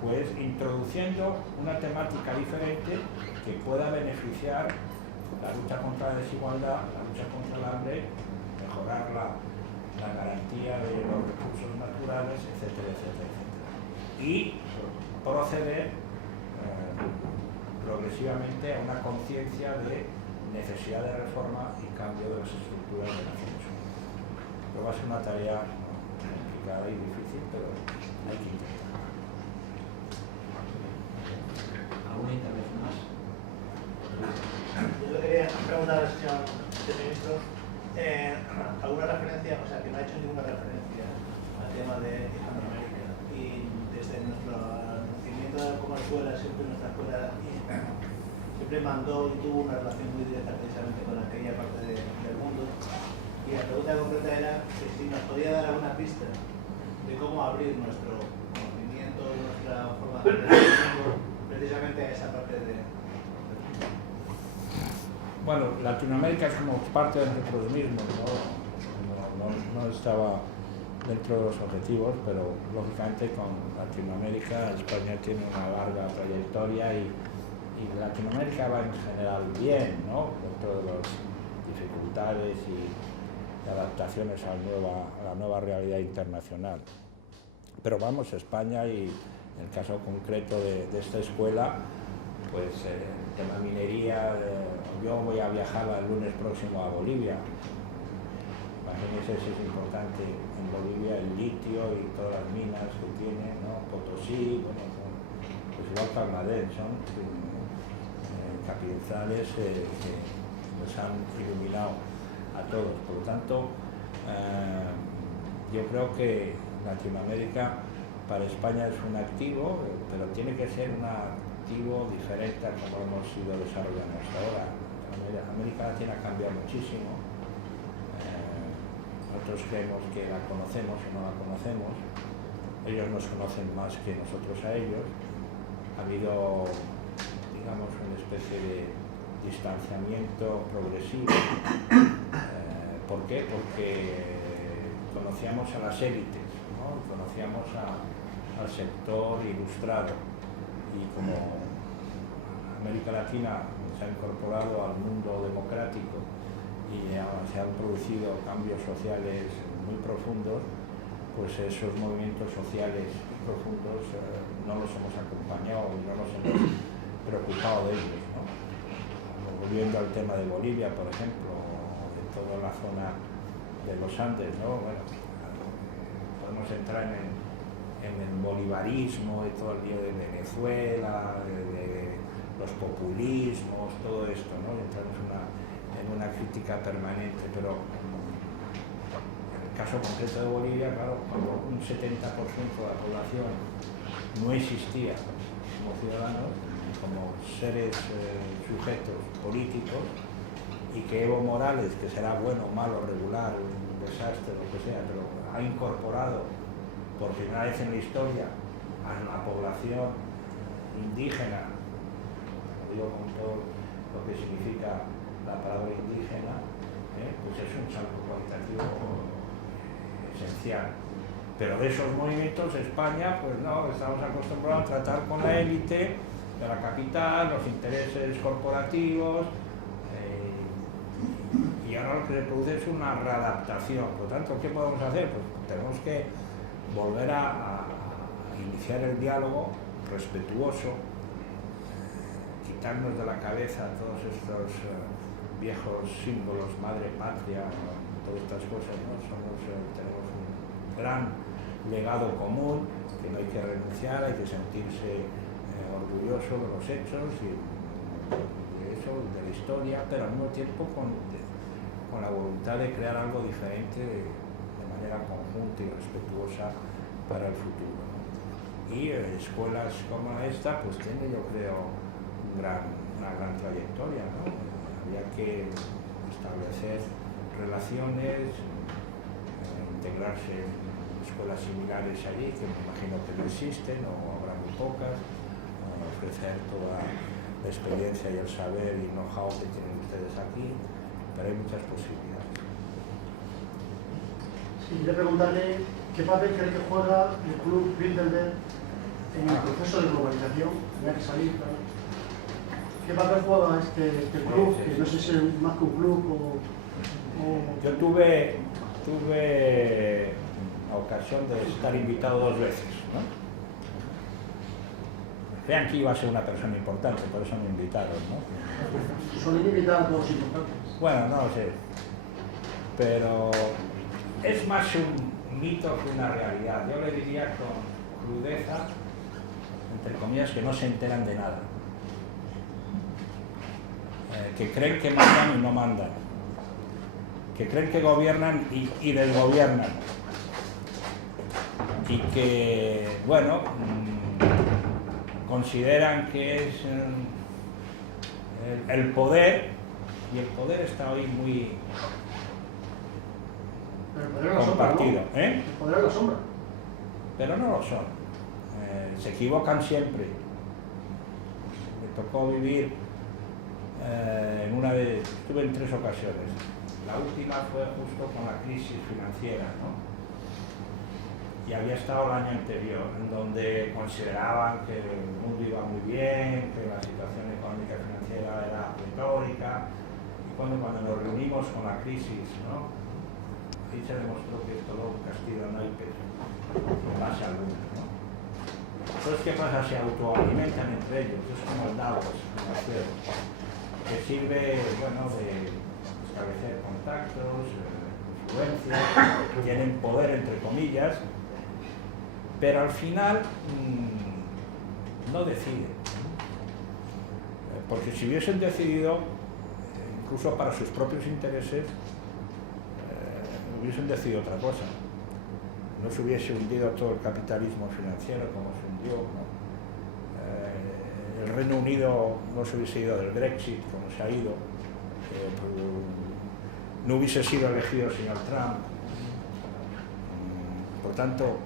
Pues introduciendo una temática diferente que pueda beneficiar la lucha contra la desigualdad, la lucha contra el hambre, mejorar la garantía de los recursos naturales, etcétera, etcétera, etcétera. Y proceder progresivamente a una conciencia de necesidad de reforma y cambio de las estructuras de Naciones Unidas. Pero va a ser una tarea complicada y difícil, pero hay que intentar. ¿Alguna intervención más? Yo le quería preguntar al señor ministro alguna referencia, o sea, que no ha hecho ninguna referencia al tema de Hispanoamérica, y desde nuestro nacimiento como escuela, siempre nuestra escuela siempre mandó y tuvo una relación muy directa precisamente con aquella parte del mundo, y la pregunta concreta era que si nos podía dar alguna pista de cómo abrir nuestro conocimiento, nuestra forma de pensar precisamente a esa parte de... Bueno, Latinoamérica es como parte de nosotros mismos, no estaba dentro de los objetivos, pero lógicamente con Latinoamérica, España tiene una larga trayectoria y Latinoamérica va en general bien, ¿no? Dentro de las dificultades y adaptaciones a la nueva realidad internacional. Pero vamos, España, y en el caso concreto de esta escuela, pues el tema minería, yo voy a viajar el lunes próximo a Bolivia. Imagínense si es importante en Bolivia el litio y todas las minas que tiene, ¿no? Potosí, bueno, pues igual que Bangladesh, son capitales que nos han iluminado a todos. Por lo tanto, yo creo que Latinoamérica para España es un activo, pero tiene que ser un activo diferente a como hemos ido desarrollando hasta ahora. América Latina ha cambiado muchísimo. Nosotros creemos que la conocemos o no la conocemos. Ellos nos conocen más que nosotros a ellos. Ha habido, digamos, una especie de distanciamiento progresivo. ¿Por qué? Porque conocíamos a las élites, ¿no? Conocíamos al sector ilustrado, y como América Latina se ha incorporado al mundo democrático y se han producido cambios sociales muy profundos, pues esos movimientos sociales profundos no los hemos acompañado y no nos hemos preocupado de ellos, ¿no? Volviendo al tema de Bolivia, por ejemplo, o de toda la zona de los Andes, ¿no? Bueno, podemos entrar en el bolivarismo y todo el lío de Venezuela, de los populismos, todo esto, ¿no? Entramos en una crítica permanente, pero en el caso concreto de Bolivia, claro, cuando un 70% de la población no existía como ciudadanos, como seres sujetos políticos, y que Evo Morales, que será bueno, malo, regular, un desastre, lo que sea, pero ha incorporado por primera vez en la historia a la población indígena, lo digo con todo lo que significa la palabra indígena, pues es un salto cualitativo esencial. Pero de esos movimientos España, pues no, estamos acostumbrados a tratar con la élite de la capital, los intereses corporativos, y ahora lo que se produce es una readaptación. Por lo tanto, ¿qué podemos hacer? Pues tenemos que volver a iniciar el diálogo respetuoso, quitarnos de la cabeza todos estos viejos símbolos, madre patria, todas estas cosas, ¿no? Tenemos un gran legado común que no hay que renunciar, hay que sentirse orgulloso de los hechos y de eso, de la historia, pero al mismo tiempo con la voluntad de crear algo diferente de manera conjunta y respetuosa para el futuro, ¿no? Y escuelas como esta pues tiene, yo creo, una gran trayectoria, ¿no? Había que establecer relaciones, integrarse en escuelas similares allí, que me imagino que no existen o habrá muy pocas, ofrecer toda la experiencia y el saber y el know-how que tienen ustedes aquí, pero hay muchas posibilidades. Sí, quería preguntarle qué papel cree que juega el Club Bilderberg en el proceso de globalización. Tenía que salir, claro. ¿Qué papel juega este club? Que no sé si es más que un club o... Yo tuve la ocasión de estar invitado 2 veces, ¿no? Crean que iba a ser una persona importante, por eso me invitaron, ¿no? Suelen invitar a todos importantes. Bueno, no lo sé, pero es más un mito que una realidad. Yo le diría con crudeza, entre comillas, que no se enteran de nada, que creen que mandan y no mandan, que creen que gobiernan y desgobiernan, y que, bueno, consideran que es el poder, y el poder está hoy muy compartido, ¿no? El poder es la sombra. Pero no lo son. Se equivocan siempre. Me tocó vivir estuve en 3 ocasiones. La última fue justo con la crisis financiera, ¿no? Y había estado el año anterior, en donde consideraban que el mundo iba muy bien, que la situación económica y financiera era pletórica, y cuando nos reunimos con la crisis, ¿no? Ahí se demostró que es todo un castillo en naipes, en base alguna, ¿no? Entonces, ¿qué pasa? Se autoalimentan entre ellos, es como el Davos financiero, que sirve, bueno, de establecer contactos, influencias, tienen poder, entre comillas, pero al final no deciden, porque si hubiesen decidido, incluso para sus propios intereses, hubiesen decidido otra cosa. no se hubiese hundido todo el capitalismo financiero como se hundió, ¿no? El Reino Unido no se hubiese ido del Brexit como se ha ido, no hubiese sido elegido el señor Trump. Por tanto,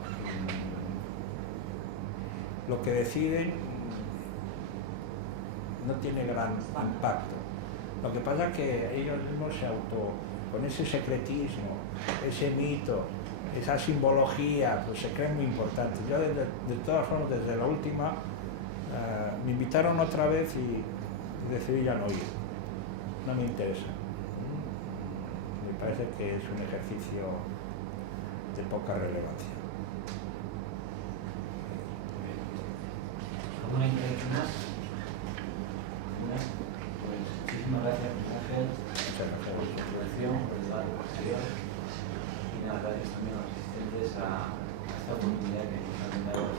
lo que deciden no tiene gran impacto. Lo que pasa es que ellos mismos con ese secretismo, ese mito, esa simbología, pues se creen muy importantes. Yo de todas formas, desde la última, me invitaron otra vez y decidí ya no ir. No me interesa. Me parece que es un ejercicio de poca relevancia. ¿Alguna intervención más? Pues muchísimas gracias, Ángel, Muchas gracias. por tu intervención, por el debate posterior. Y nada, gracias también a los asistentes a esta oportunidad que nos han dado los